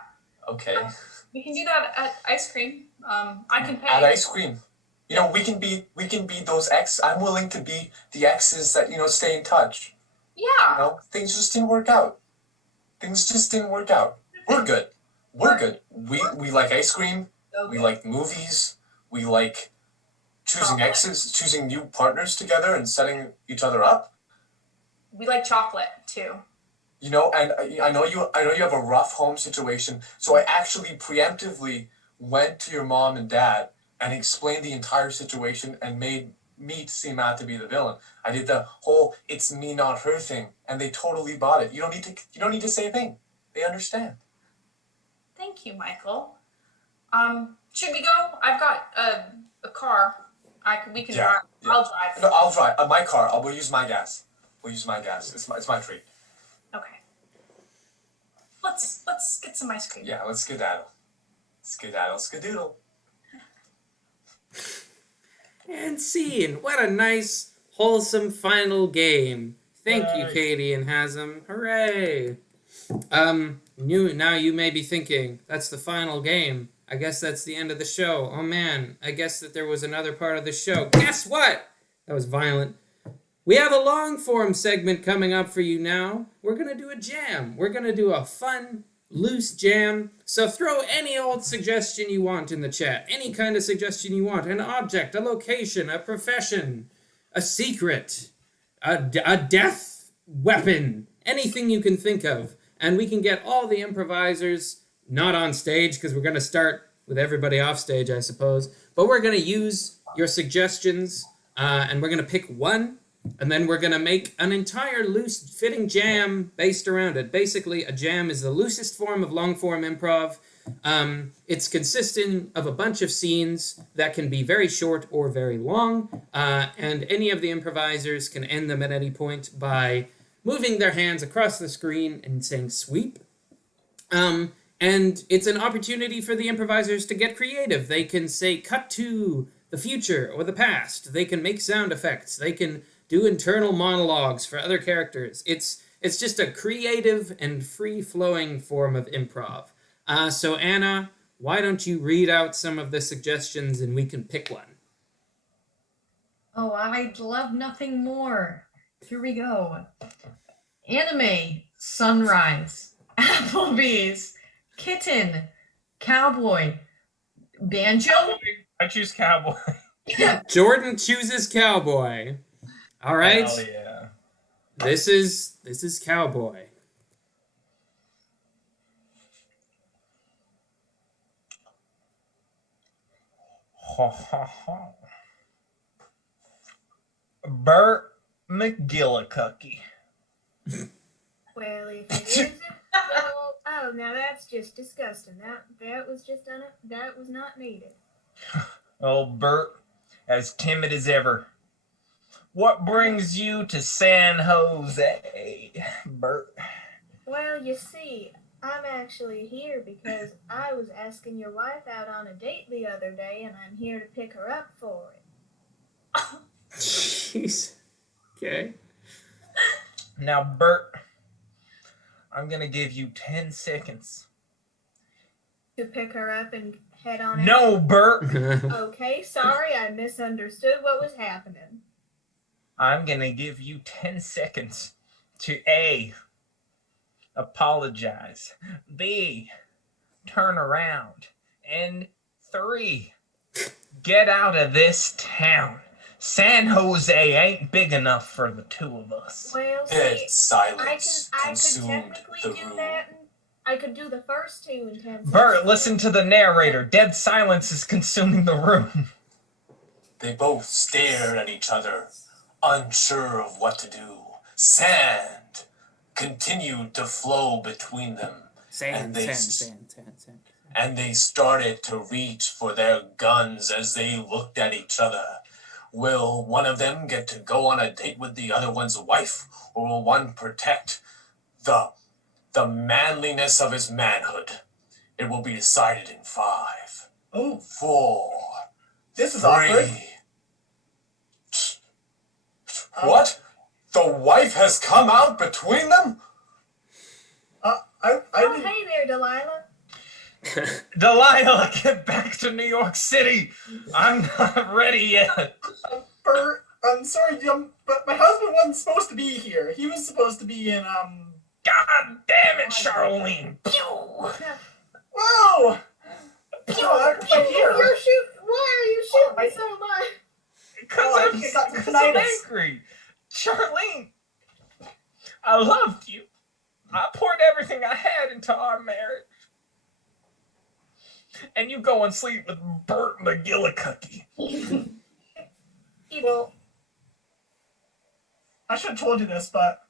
Okay. We can do that at ice cream. I can pay. At ice cream. We can be those ex. I'm willing to be the exes that, stay in touch. Yeah. Things just didn't work out. We're good. We like ice cream. Okay. We like movies. We like choosing exes, choosing new partners together and setting each other up. We like chocolate too. And I know you have a rough home situation, so I actually preemptively went to your mom and dad and explained the entire situation and made me seem out to be the villain. I did the whole "it's me, not her" thing, and they totally bought it. You don't need to say a thing. They understand. Thank you, Michael. Should we go? I've got a car. We can Yeah, drive. yeah. I'll drive. No, I'll drive. My car. We'll use my gas. We'll use my gas. It's my treat. Okay. Let's get some ice cream. Yeah, let's skedaddle. Skedaddle, skadoodle. And scene. What a nice, wholesome final game. Thank you, Yay. Katie and Hasm. Hooray! Now you may be thinking, that's the final game. I guess that's the end of the show. Oh man, I guess that there was another part of the show. Guess what? That was violent. We have a long form segment coming up for you now. We're going to do a jam. We're going to do a fun, loose jam. So throw any old suggestion you want in the chat. Any kind of suggestion you want. An object, a location, a profession, a secret, a death weapon. Anything you can think of. And we can get all the improvisers not on stage because we're going to start with everybody off stage, I suppose. But we're going to use your suggestions and we're going to pick one. And then we're going to make an entire loose-fitting jam based around it. Basically, a jam is the loosest form of long-form improv. It's consisting of a bunch of scenes that can be very short or very long. And any of the improvisers can end them at any point by moving their hands across the screen and saying sweep. And it's an opportunity for the improvisers to get creative. They can say cut to the future or the past. They can make sound effects. They can do internal monologues for other characters. It's just a creative and free-flowing form of improv. So Anna, why don't you read out some of the suggestions and we can pick one? Oh, I'd love nothing more. Here we go. Anime, sunrise, Applebee's, kitten, cowboy, banjo. I choose cowboy. Jordan chooses cowboy. All right. Hell yeah. This is cowboy. Burt McGillicuddy. Well, if it isn't, oh, now that's just disgusting. That was just that was not needed. Oh, Burt, as timid as ever. What brings you to San Jose, Burt? Well, you see, I'm actually here because I was asking your wife out on a date the other day, and I'm here to pick her up for it. Jeez. Okay. Now, Burt, I'm gonna give you 10 seconds. To pick her up and head on out? No, Burt! Okay, sorry, I misunderstood what was happening. I'm gonna give you 10 seconds to A, apologize, B, turn around, and 3, get out of this town. San Jose ain't big enough for the two of us. Well, see, Dead silence I could consumed technically the do room. that. I could do the first 2 in 10 seconds. Burt, listen to the narrator. Dead silence is consuming the room. They both stared at each other, unsure of what to do. Sand continued to flow between them. Sand. And they started to reach for their guns as they looked at each other. Will one of them get to go on a date with the other one's wife, or will one protect the manliness of his manhood? It will be decided in 5, Oh, 4, this is 3. awkward. What? The wife has come out between them? I Oh, didn't. hey there, Delilah. Delilah, get back to New York City. I'm not ready yet. Bert, I'm sorry, but my husband wasn't supposed to be here. He was supposed to be in God damn it, Charlene. Pew! Whoa! I'm here. You're shooting. Why are you shooting so much? Because I'm angry. Charlene, I loved you. I poured everything I had into our marriage. And you go and sleep with Burt McGillicuddy. Well, I should have told you this, but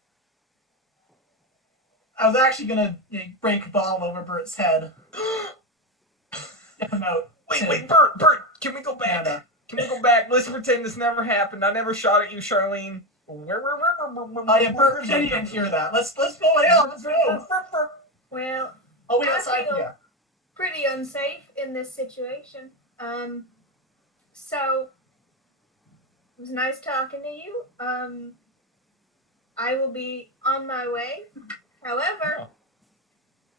I was actually gonna break a ball over Bert's head. Get him out. Wait, Burt, can we go back? Can we go back? Let's pretend this never happened. I never shot at you, Charlene. Yeah, Bert, Kenny didn't hear that. Let's go. Yeah, let's go. Well, Oh, wait, I outside. feel Yeah. pretty unsafe in this situation. So it was nice talking to you. I will be on my way. However,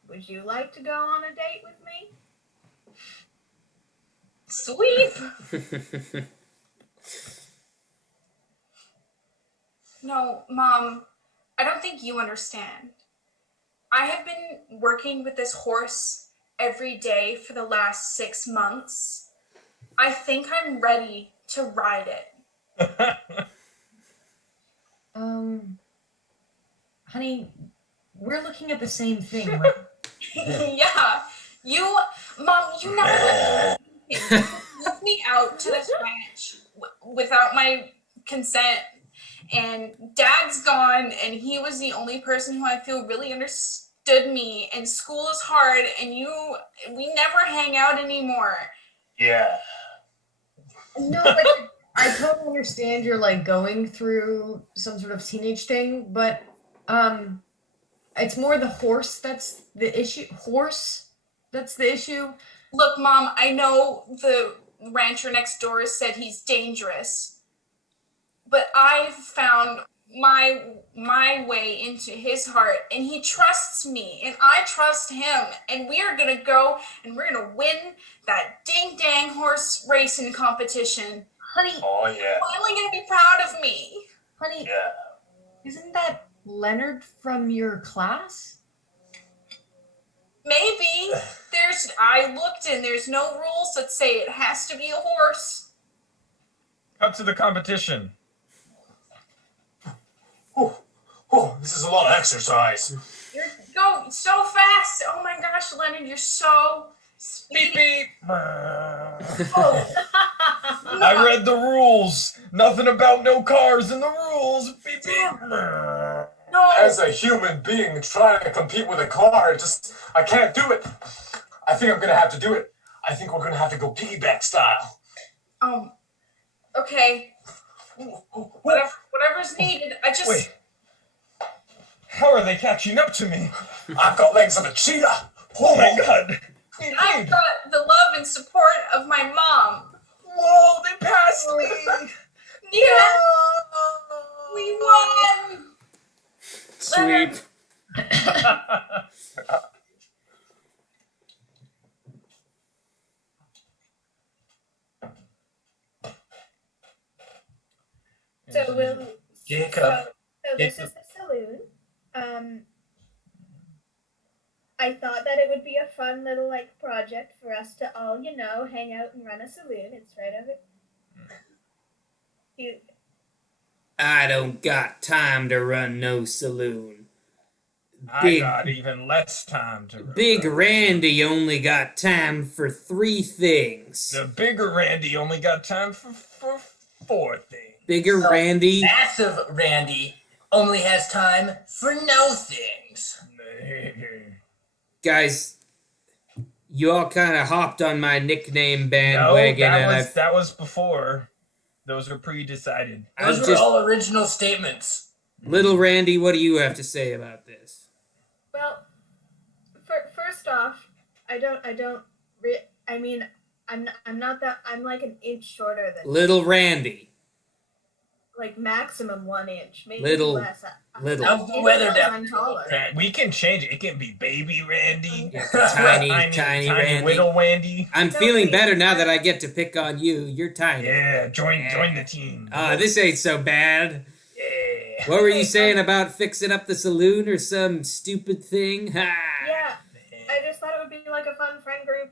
would you like to go on a date with me? Sweet. No, Mom, I don't think you understand. I have been working with this horse every day for the last 6 months. I think I'm ready to ride it. Honey, we're looking at the same thing, right? Yeah, Mom, you never took me out to this ranch without my consent. And Dad's gone, and he was the only person who I feel really understood me. And school is hard, and we never hang out anymore. Yeah. No, like, I totally understand you're like going through some sort of teenage thing, but it's more the horse that's the issue. That's the issue. Look, Mom, I know the rancher next door said he's dangerous. But I've found my way into his heart, and he trusts me, and I trust him, and we are gonna go, and we're gonna win that ding-dang horse racing competition. Honey, Oh, yeah. You're finally gonna be proud of me. honey, Yeah. isn't that Leonard from your class? Maybe. I looked, and there's no rules that say it has to be a horse. Cut to the competition. Oh, this is a lot of exercise. You're go so fast. Oh my gosh, Leonard, you're so Beep, speedy. beep. Oh, I read the rules. Nothing about no cars in the rules. Beep, beep. no. As a human being trying to compete with a car, I can't do it. I think I'm gonna have to do it. I think we're gonna have to go piggyback style. Okay. Whatever's needed. Wait. How are they catching up to me? I've got legs of a cheetah. Oh my god. Beep, I've beep. got the love and support of my mom. Whoa, they passed me. Yeah, we won. Sweep. So Jacob. So this is the saloon. I thought that it would be a fun little project for us to all, hang out and run a saloon. It's right over. I don't got time to run no saloon. I got even less time to Big Randy only got time for 3 things. The bigger Randy only got time for 4 things. Bigger So, Randy. Massive Randy only has time for no things. Guys, you all kind of hopped on my nickname No, bandwagon, and that was before. Those were pre-decided. Those were all original statements. Little Randy, what do you have to say about this? Well, first off, I'm not that. I'm like an inch shorter than Little Randy. like maximum 1 inch, maybe Little- less. little. How's the weather down? I'm taller. We can change it. It can be baby Randy. Tiny Randy. Little Randy. I'm feeling better now that I get to pick on you. You're tiny. Yeah, join the team. This ain't so bad. Yeah. What were you saying about fixing up the saloon or some stupid thing? Ha! Yeah, I just thought it would be like a fun friend group,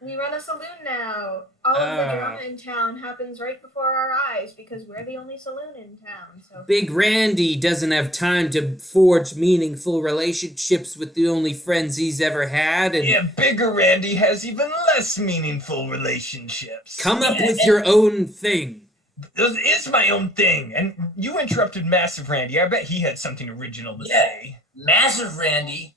We run a saloon now. All of the drama in town happens right before our eyes because we're the only saloon in town. So Big Randy doesn't have time to forge meaningful relationships with the only friends he's ever had, and Yeah, bigger Randy has even less meaningful relationships. come up with your own thing. This is my own thing. And you interrupted Massive Randy. I bet he had something original to say. Massive Randy?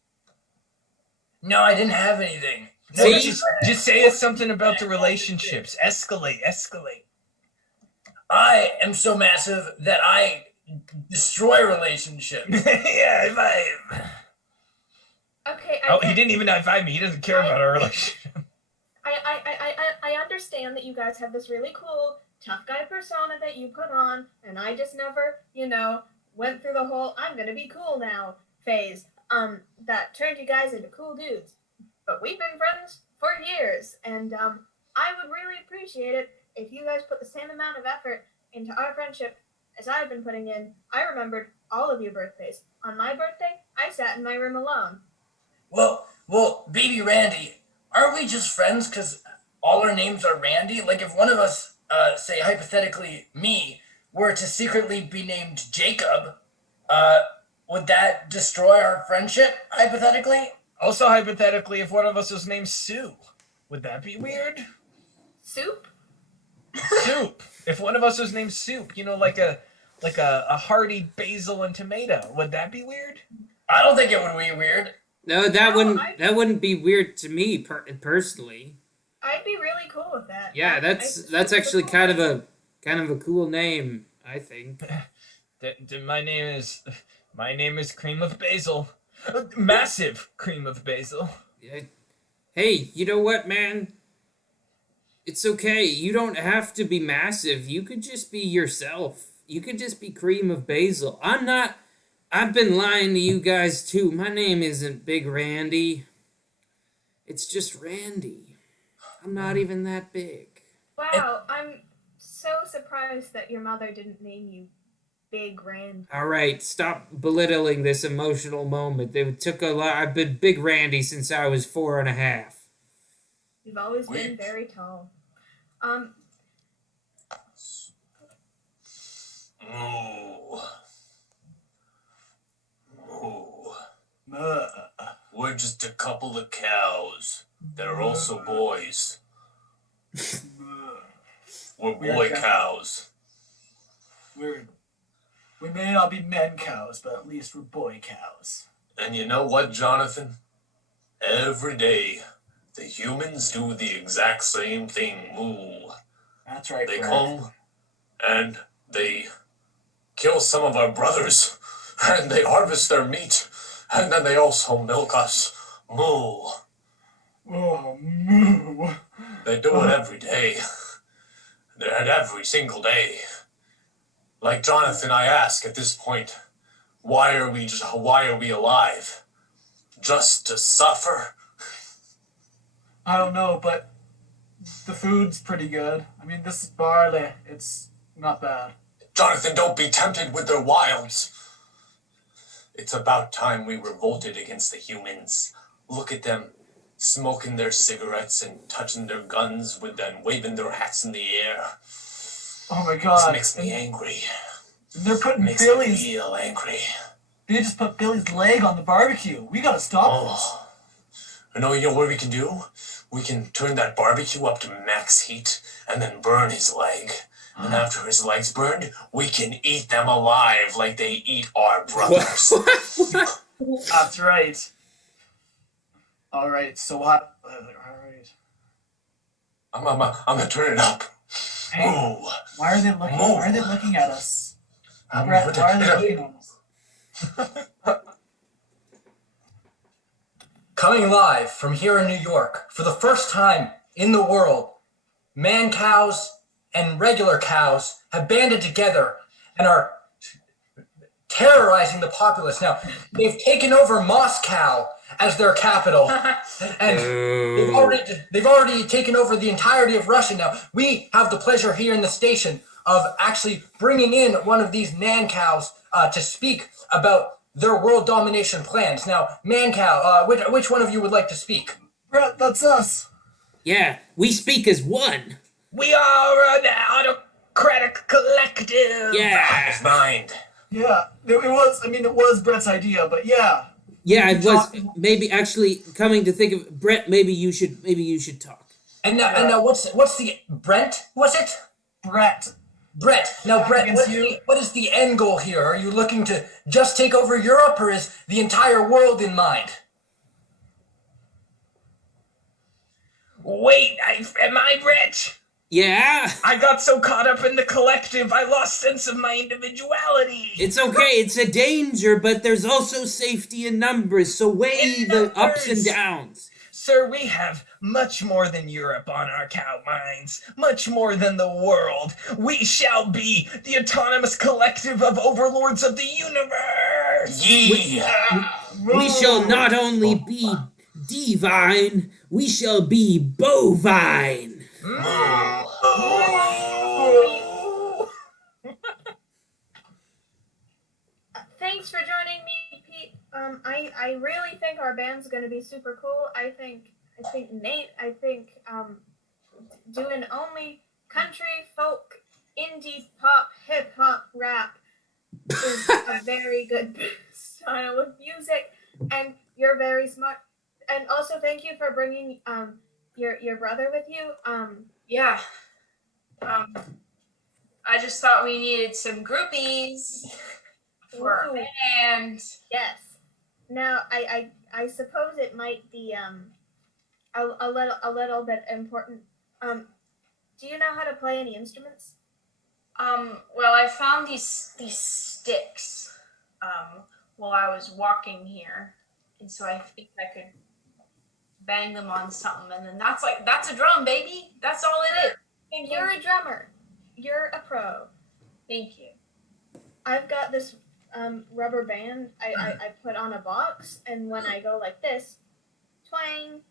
No, I didn't have anything. See? Just say us something about the relationships. Escalate. I am so massive that I destroy relationships. Yeah, Okay. he didn't even high-five me. He doesn't care about our relationship. I understand that you guys have this really cool tough guy persona that you put on, and I just never, went through the whole I'm gonna be cool now phase. That turned you guys into cool dudes. But we've been friends for years, and I would really appreciate it if you guys put the same amount of effort into our friendship as I've been putting in. I remembered all of your birthdays. On my birthday, I sat in my room alone. Well, baby Randy, aren't we just friends because all our names are Randy? Like if one of us, say hypothetically me, were to secretly be named Jacob, would that destroy our friendship, hypothetically? Also, hypothetically, if one of us was named Sue, would that be weird? Soup? Soup. If one of us was named Soup, like a hearty basil and tomato, would that be weird? I don't think it would be weird. No, that wouldn't be weird to me personally. I'd be really cool with that. Yeah, that's actually kind of a cool name, I think. My name is Cream of Basil. Massive Cream of Basil. Hey, you know what, man? It's okay. You don't have to be massive. You could just be yourself. You could just be Cream of Basil. I've been lying to you guys too. My name isn't Big Randy. It's just Randy. I'm not even that big. Wow, I'm so surprised that your mother didn't name you Big Randy. All right, stop belittling this emotional moment. It took a lot. I've been Big Randy since I was 4.5. You've always been very tall. Moo. We're just a couple of cows that are also boys. We're boy cows. We may not be men cows, but at least we're boy cows. And you know what, Jonathan? Every day, the humans do the exact same thing, moo. That's right, They Brad. come and they kill some of our brothers, and they harvest their meat, and then they also milk us, moo. Oh, moo. They do it every day. And every single day. Like Jonathan, I ask at this point, why are we alive? Just to suffer? I don't know, but the food's pretty good. I mean, this is barley. It's not bad. Jonathan, don't be tempted with their wilds. It's about time we revolted against the humans. Look at them, smoking their cigarettes and touching their guns and waving their hats in the air. Oh my god. This makes me angry. They're putting Makes Billy's... me real angry. They just put Billy's leg on the barbecue. We gotta stop this. You know what we can do? We can turn that barbecue up to max heat and then burn his leg. And after his leg's burned, we can eat them alive like they eat our brothers. That's right. Alright, so what? Alright. I'm gonna turn it up. Hey, Ooh. why are they looking at us? Brett, why are they looking at us? Coming live from here in New York, for the first time in the world, man cows and regular cows have banded together and are terrorizing the populace. Now, they've taken over Moscow as their capital, and they've already taken over the entirety of Russia. Now, we have the pleasure here in the station of actually bringing in one of these man cows to speak about their world domination plans. Now, man cow, which one of you would like to speak? Brett, that's us. Yeah, we speak as one. We are an autocratic collective. Yeah. His mind. Yeah, it was Brett's idea, but yeah. Yeah, it was. Maybe actually coming to think of Brett, maybe you should talk. And now, what's the Brent? What's it? Brett. Now, Brett, Against you. what is the end goal here? Are you looking to just take over Europe, or is the entire world in mind? Wait, am I rich? Yeah. I got so caught up in the collective, I lost sense of my individuality. It's okay. It's a danger, but there's also safety in numbers. So weigh the ups and downs. Sir, we have much more than Europe on our cow minds, much more than the world. We shall be the autonomous collective of overlords of the universe. We shall not only be divine, we shall be bovine. Thanks for joining me, Pete. I really think our band's gonna be super cool. I think Nate, doing only country, folk, indie, pop, hip hop, rap is a very good style of music, and you're very smart. And also, thank you for bringing your brother with you. Yeah. I just thought we needed some groupies for our Ooh. band. Yes. Now, I suppose it might be a little bit important. Do you know how to play any instruments? Well, I found these sticks while I was walking here, and so I think I could bang them on something, and then that's a drum, baby. That's all it is. You're a drummer. You're a pro. Thank you. I've got this rubber band I put on a box, and when I go like this, twang,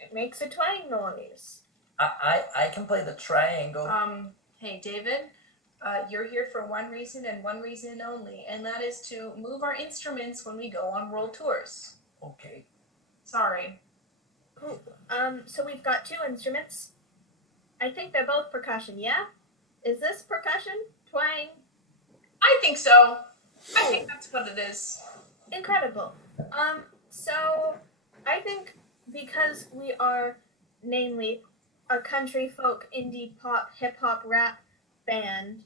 it makes a twang noise. I can play the triangle. Hey, David, you're here for one reason and one reason only, and that is to move our instruments when we go on world tours. Okay. Sorry. Cool. So we've got two instruments. I think they're both percussion, yeah? Is this percussion? Twang? I think so. I think that's what it is. Incredible. So I think because we are namely a country folk indie pop hip hop rap band,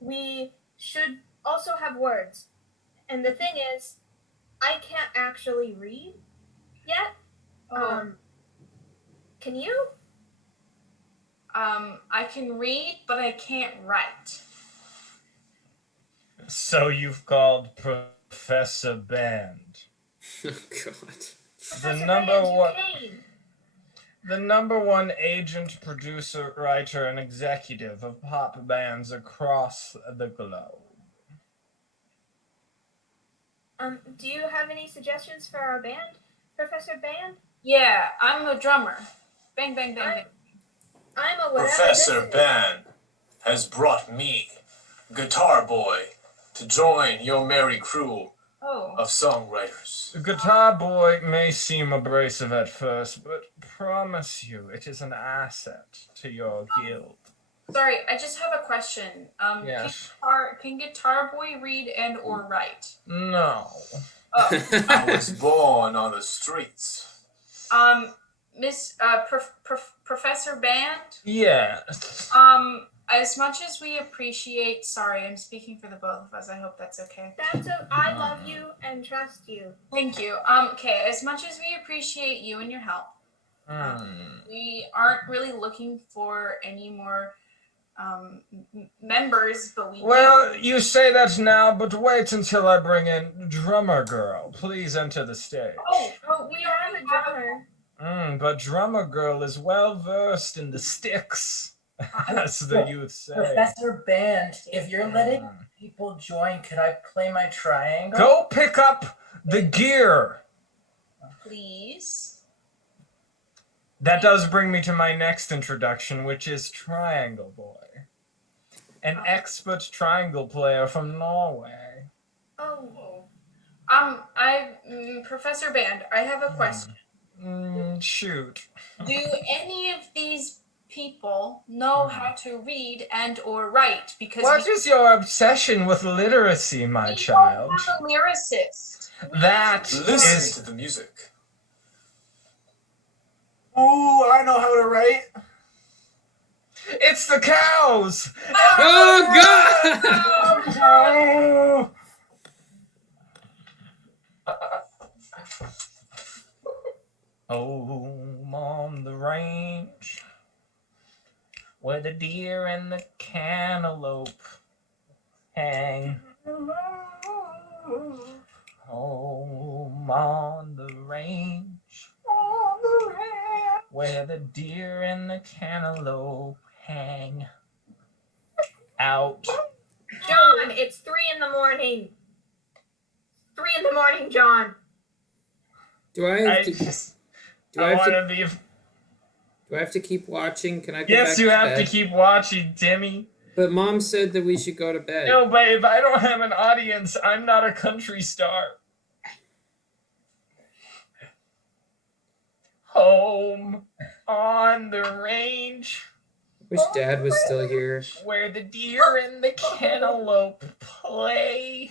we should also have words. And the thing is, I can't actually read yet. Can you? I can read, but I can't write. So you've called Professor Band. Oh, God. The number one agent, producer, writer, and executive of pop bands across the globe. Do you have any suggestions for our band, Professor Band? Yeah, I'm a drummer. Bang, bang, bang, bang. I'm a whatever. Professor Ban has brought me, Guitar Boy, to join your merry crew of songwriters. The Guitar Boy may seem abrasive at first, but promise you it is an asset to your guild. Sorry, I just have a question. Yes. Can Guitar Boy read and or write? No. I was born on the streets. Professor Band? Yes. As much as we appreciate, sorry, I'm speaking for the both of us. I hope that's okay. I love you and trust you. Thank you. Okay, as much as we appreciate you and your help, we aren't really looking for any more members, but we Well, you say that now, but wait until I bring in Drummer Girl. Please enter the stage. We have a drummer. But Drummer Girl is well versed in the sticks, as the youth say. Professor Band, if you're letting people join, could I play my triangle? Go pick up the gear. Please. That does bring me to my next introduction, which is Triangle Boy, an expert triangle player from Norway. Professor Band, I have a question. Shoot. Do any of these people know how to read and or write? Because What is your obsession with literacy, my child? I'm a lyricist. That Listen is... to the music. Ooh, I know how to write. It's the cows! Oh, God! Oh. Home on the range, where the deer and the cantaloupe hang. Home on the range, where the deer and the cantaloupe hang out. John, it's 3 in the morning. 3 in the morning, John. Do I have to? Do I I have want to? to be. Do I have to keep watching? Can I go Yes, back you to have bed? to keep watching, Timmy. But Mom said that we should go to bed. No, babe, I don't have an audience. I'm not a country star. Home on the range, Wish Dad was still here. where the deer and the cantaloupe play.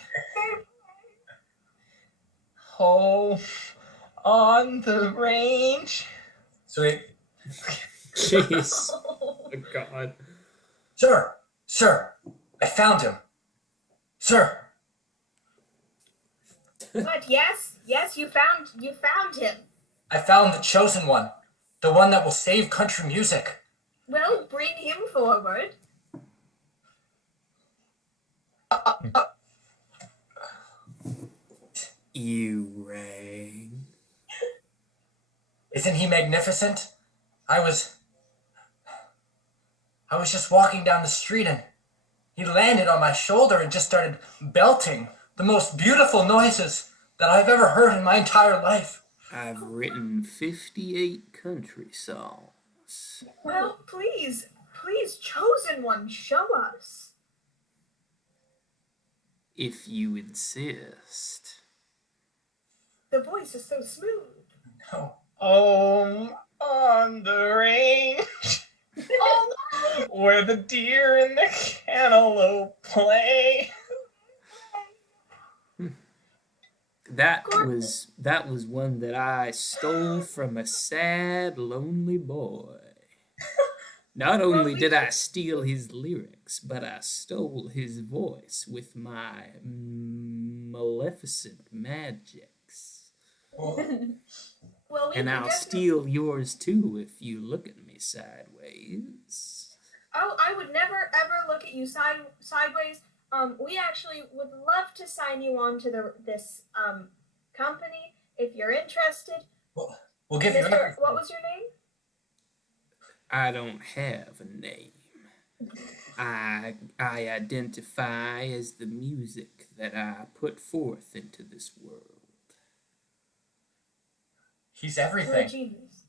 Home on the range. Sweet. Jeez. Oh God. Sir, I found him. Sir, But yes, you found him. I found the chosen one, the one that will save country music. Well, bring him forward. You rang. Isn't he magnificent? I was just walking down the street and he landed on my shoulder and just started belting the most beautiful noises that I've ever heard in my entire life. I've written 58 country songs. Well, please, chosen one, show us. If you insist. The voice is so smooth. No. Home on the range, Oh, where the deer and the cantaloupe play. That was one that I stole from a sad, lonely boy. Not only did I steal his lyrics, but I stole his voice with my maleficent magics. well, we And can I'll definitely- steal yours too if you look at me sideways. Oh, I would never ever look at you sideways. We actually would love to sign you on to this company if you're interested. We'll give you everything. What was your name? I don't have a name. I identify as the music that I put forth into this world. He's You're a everything. genius.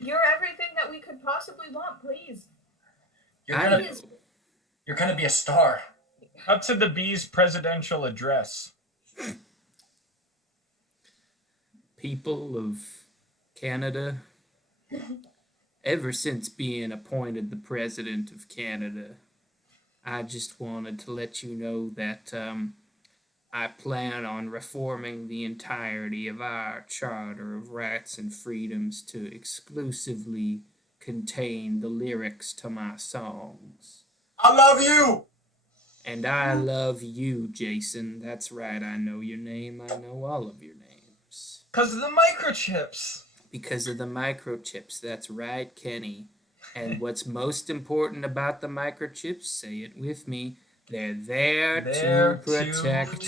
You're everything that we could possibly want, please. You're I gonna, know. you're gonna be a star. Up to the bee's presidential address. People of Canada, ever since being appointed the president of Canada, I just wanted to let you know that I plan on reforming the entirety of our Charter of Rights and Freedoms to exclusively contain the lyrics to my songs. I love you. And I love you, Jason. That's right, I know your name. I know all of your names. Because of the microchips. Because of the microchips. That's right, Kenny. And what's most important about the microchips, say it with me, they're there to protect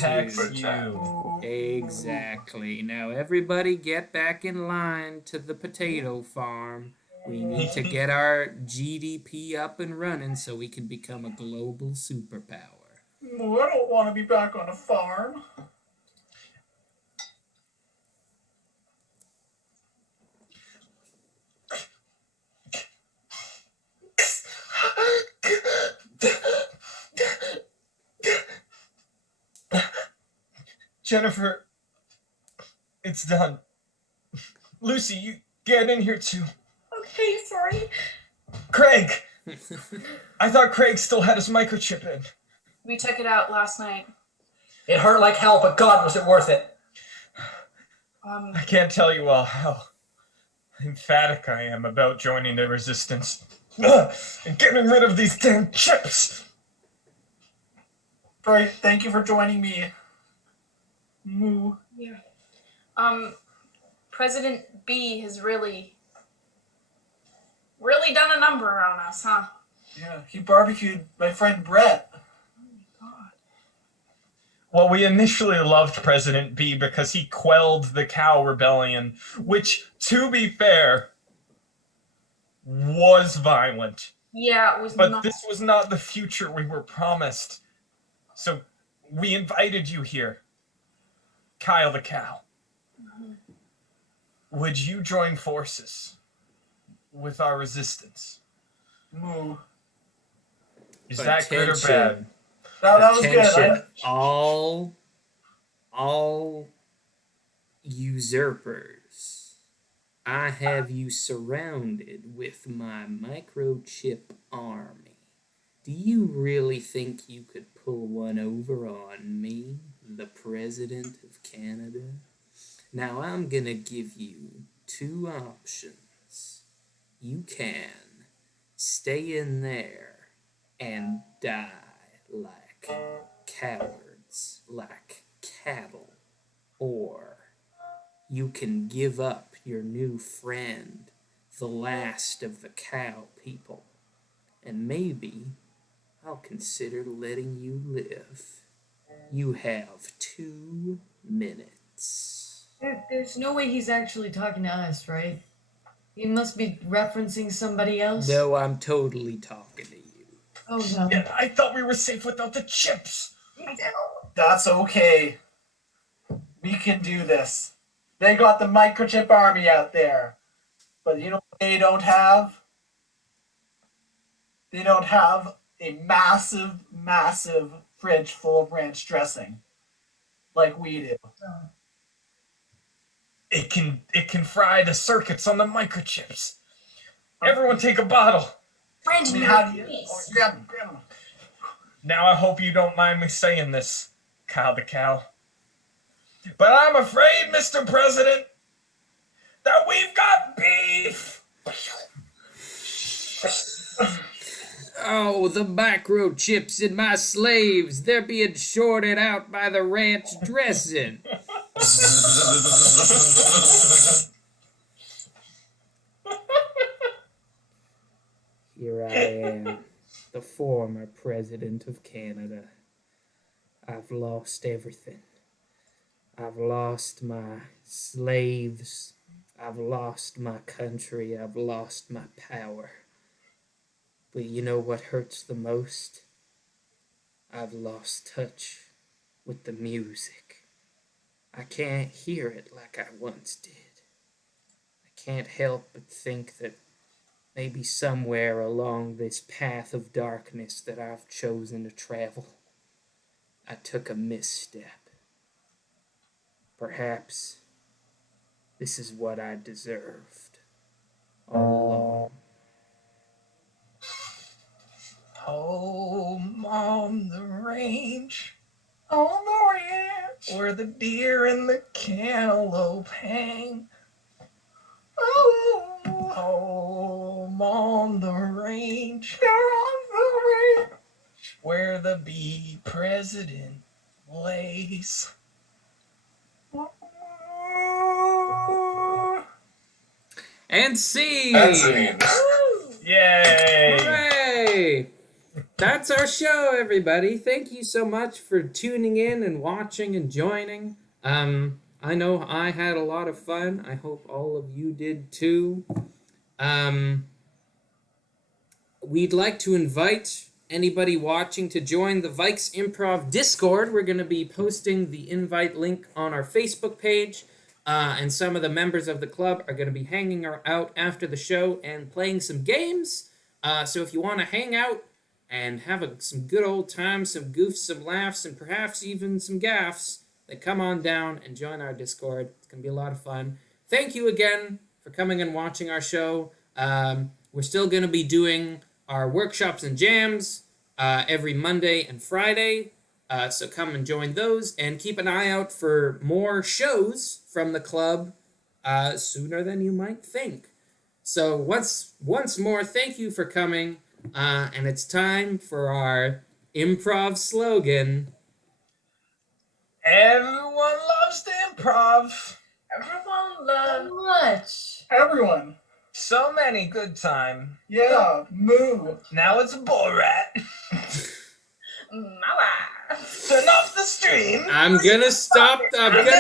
you. Exactly. Now everybody get back in line to the potato farm. We need to get our GDP up and running so we can become a global superpower. No, I don't want to be back on a farm. Jennifer, it's done. Lucy, you get in here too. Okay, sorry. Craig! I thought Craig still had his microchip in. We took it out last night. It hurt like hell, but God, was it worth it? I can't tell you all how emphatic I am about joining the resistance. And getting rid of these damn chips! Right, thank you for joining me. Moo. Yeah. President B has really done a number on us, huh? Yeah, he barbecued my friend Brett. Well, we initially loved President B because he quelled the cow rebellion, which, to be fair, was violent. Yeah, it was But not. this was not the future we were promised. So we invited you here. Kyle the cow. Would you join forces with our resistance? Moo. Is that good or Attention. bad? That was good. Attention, all usurpers. I have you surrounded with my microchip army. Do you really think you could pull one over on me, the President of Canada? Now I'm gonna give you two options. You can stay in there and die like cowards, like cattle, or you can give up your new friend, the last of the cow people, and maybe I'll consider letting you live. You have 2 minutes. There's no way he's actually talking to us, right? He must be referencing somebody else. No, I'm totally talking to you. Oh no. Yeah, I thought we were safe without the chips. That's okay. We can do this. They got the microchip army out there. But you know what they don't have? They don't have a massive, massive fridge full of ranch dressing like we do. It can fry the circuits on the microchips. Everyone take a bottle. Brandon, I mean, you're how do you... please. Oh, grab them. Now I hope you don't mind me saying this, Kyle the cow. But I'm afraid, Mr. President, that we've got beef. Oh, the microchips in my slaves. They're being shorted out by the ranch dressing. Here I am, the former President of Canada. I've lost everything. I've lost my slaves. I've lost my country. I've lost my power. But you know what hurts the most? I've lost touch with the music. I can't hear it like I once did. I can't help but think that maybe somewhere along this path of darkness that I've chosen to travel, I took a misstep. Perhaps this is what I deserved all along. Home on the range, On the ranch. where the deer and the cantaloupe hang. Oh, Home on the range, they're on the ranch. where the bee president lays. And scene! That's it. Yay! Hooray! That's our show, everybody. Thank you so much for tuning in and watching and joining. I know I had a lot of fun. I hope all of you did too. We'd like to invite anybody watching to join the Vikes Improv Discord. We're going to be posting the invite link on our Facebook page. And some of the members of the club are going to be hanging out after the show and playing some games. So if you want to hang out and have some good old times, some goofs, some laughs, and perhaps even some gaffs, then come on down and join our Discord. It's going to be a lot of fun. Thank you again for coming and watching our show. We're still going to be doing our workshops and jams every Monday and Friday. So come and join those, and keep an eye out for more shows from the club sooner than you might think. So once more, thank you for coming, and it's time for our improv slogan. Everyone loves to improv. Everyone So love. much. Everyone. So many good time. Yeah, moo. Now it's Borat. Mala. Turn off the stream. I'm gonna stop. I'm gonna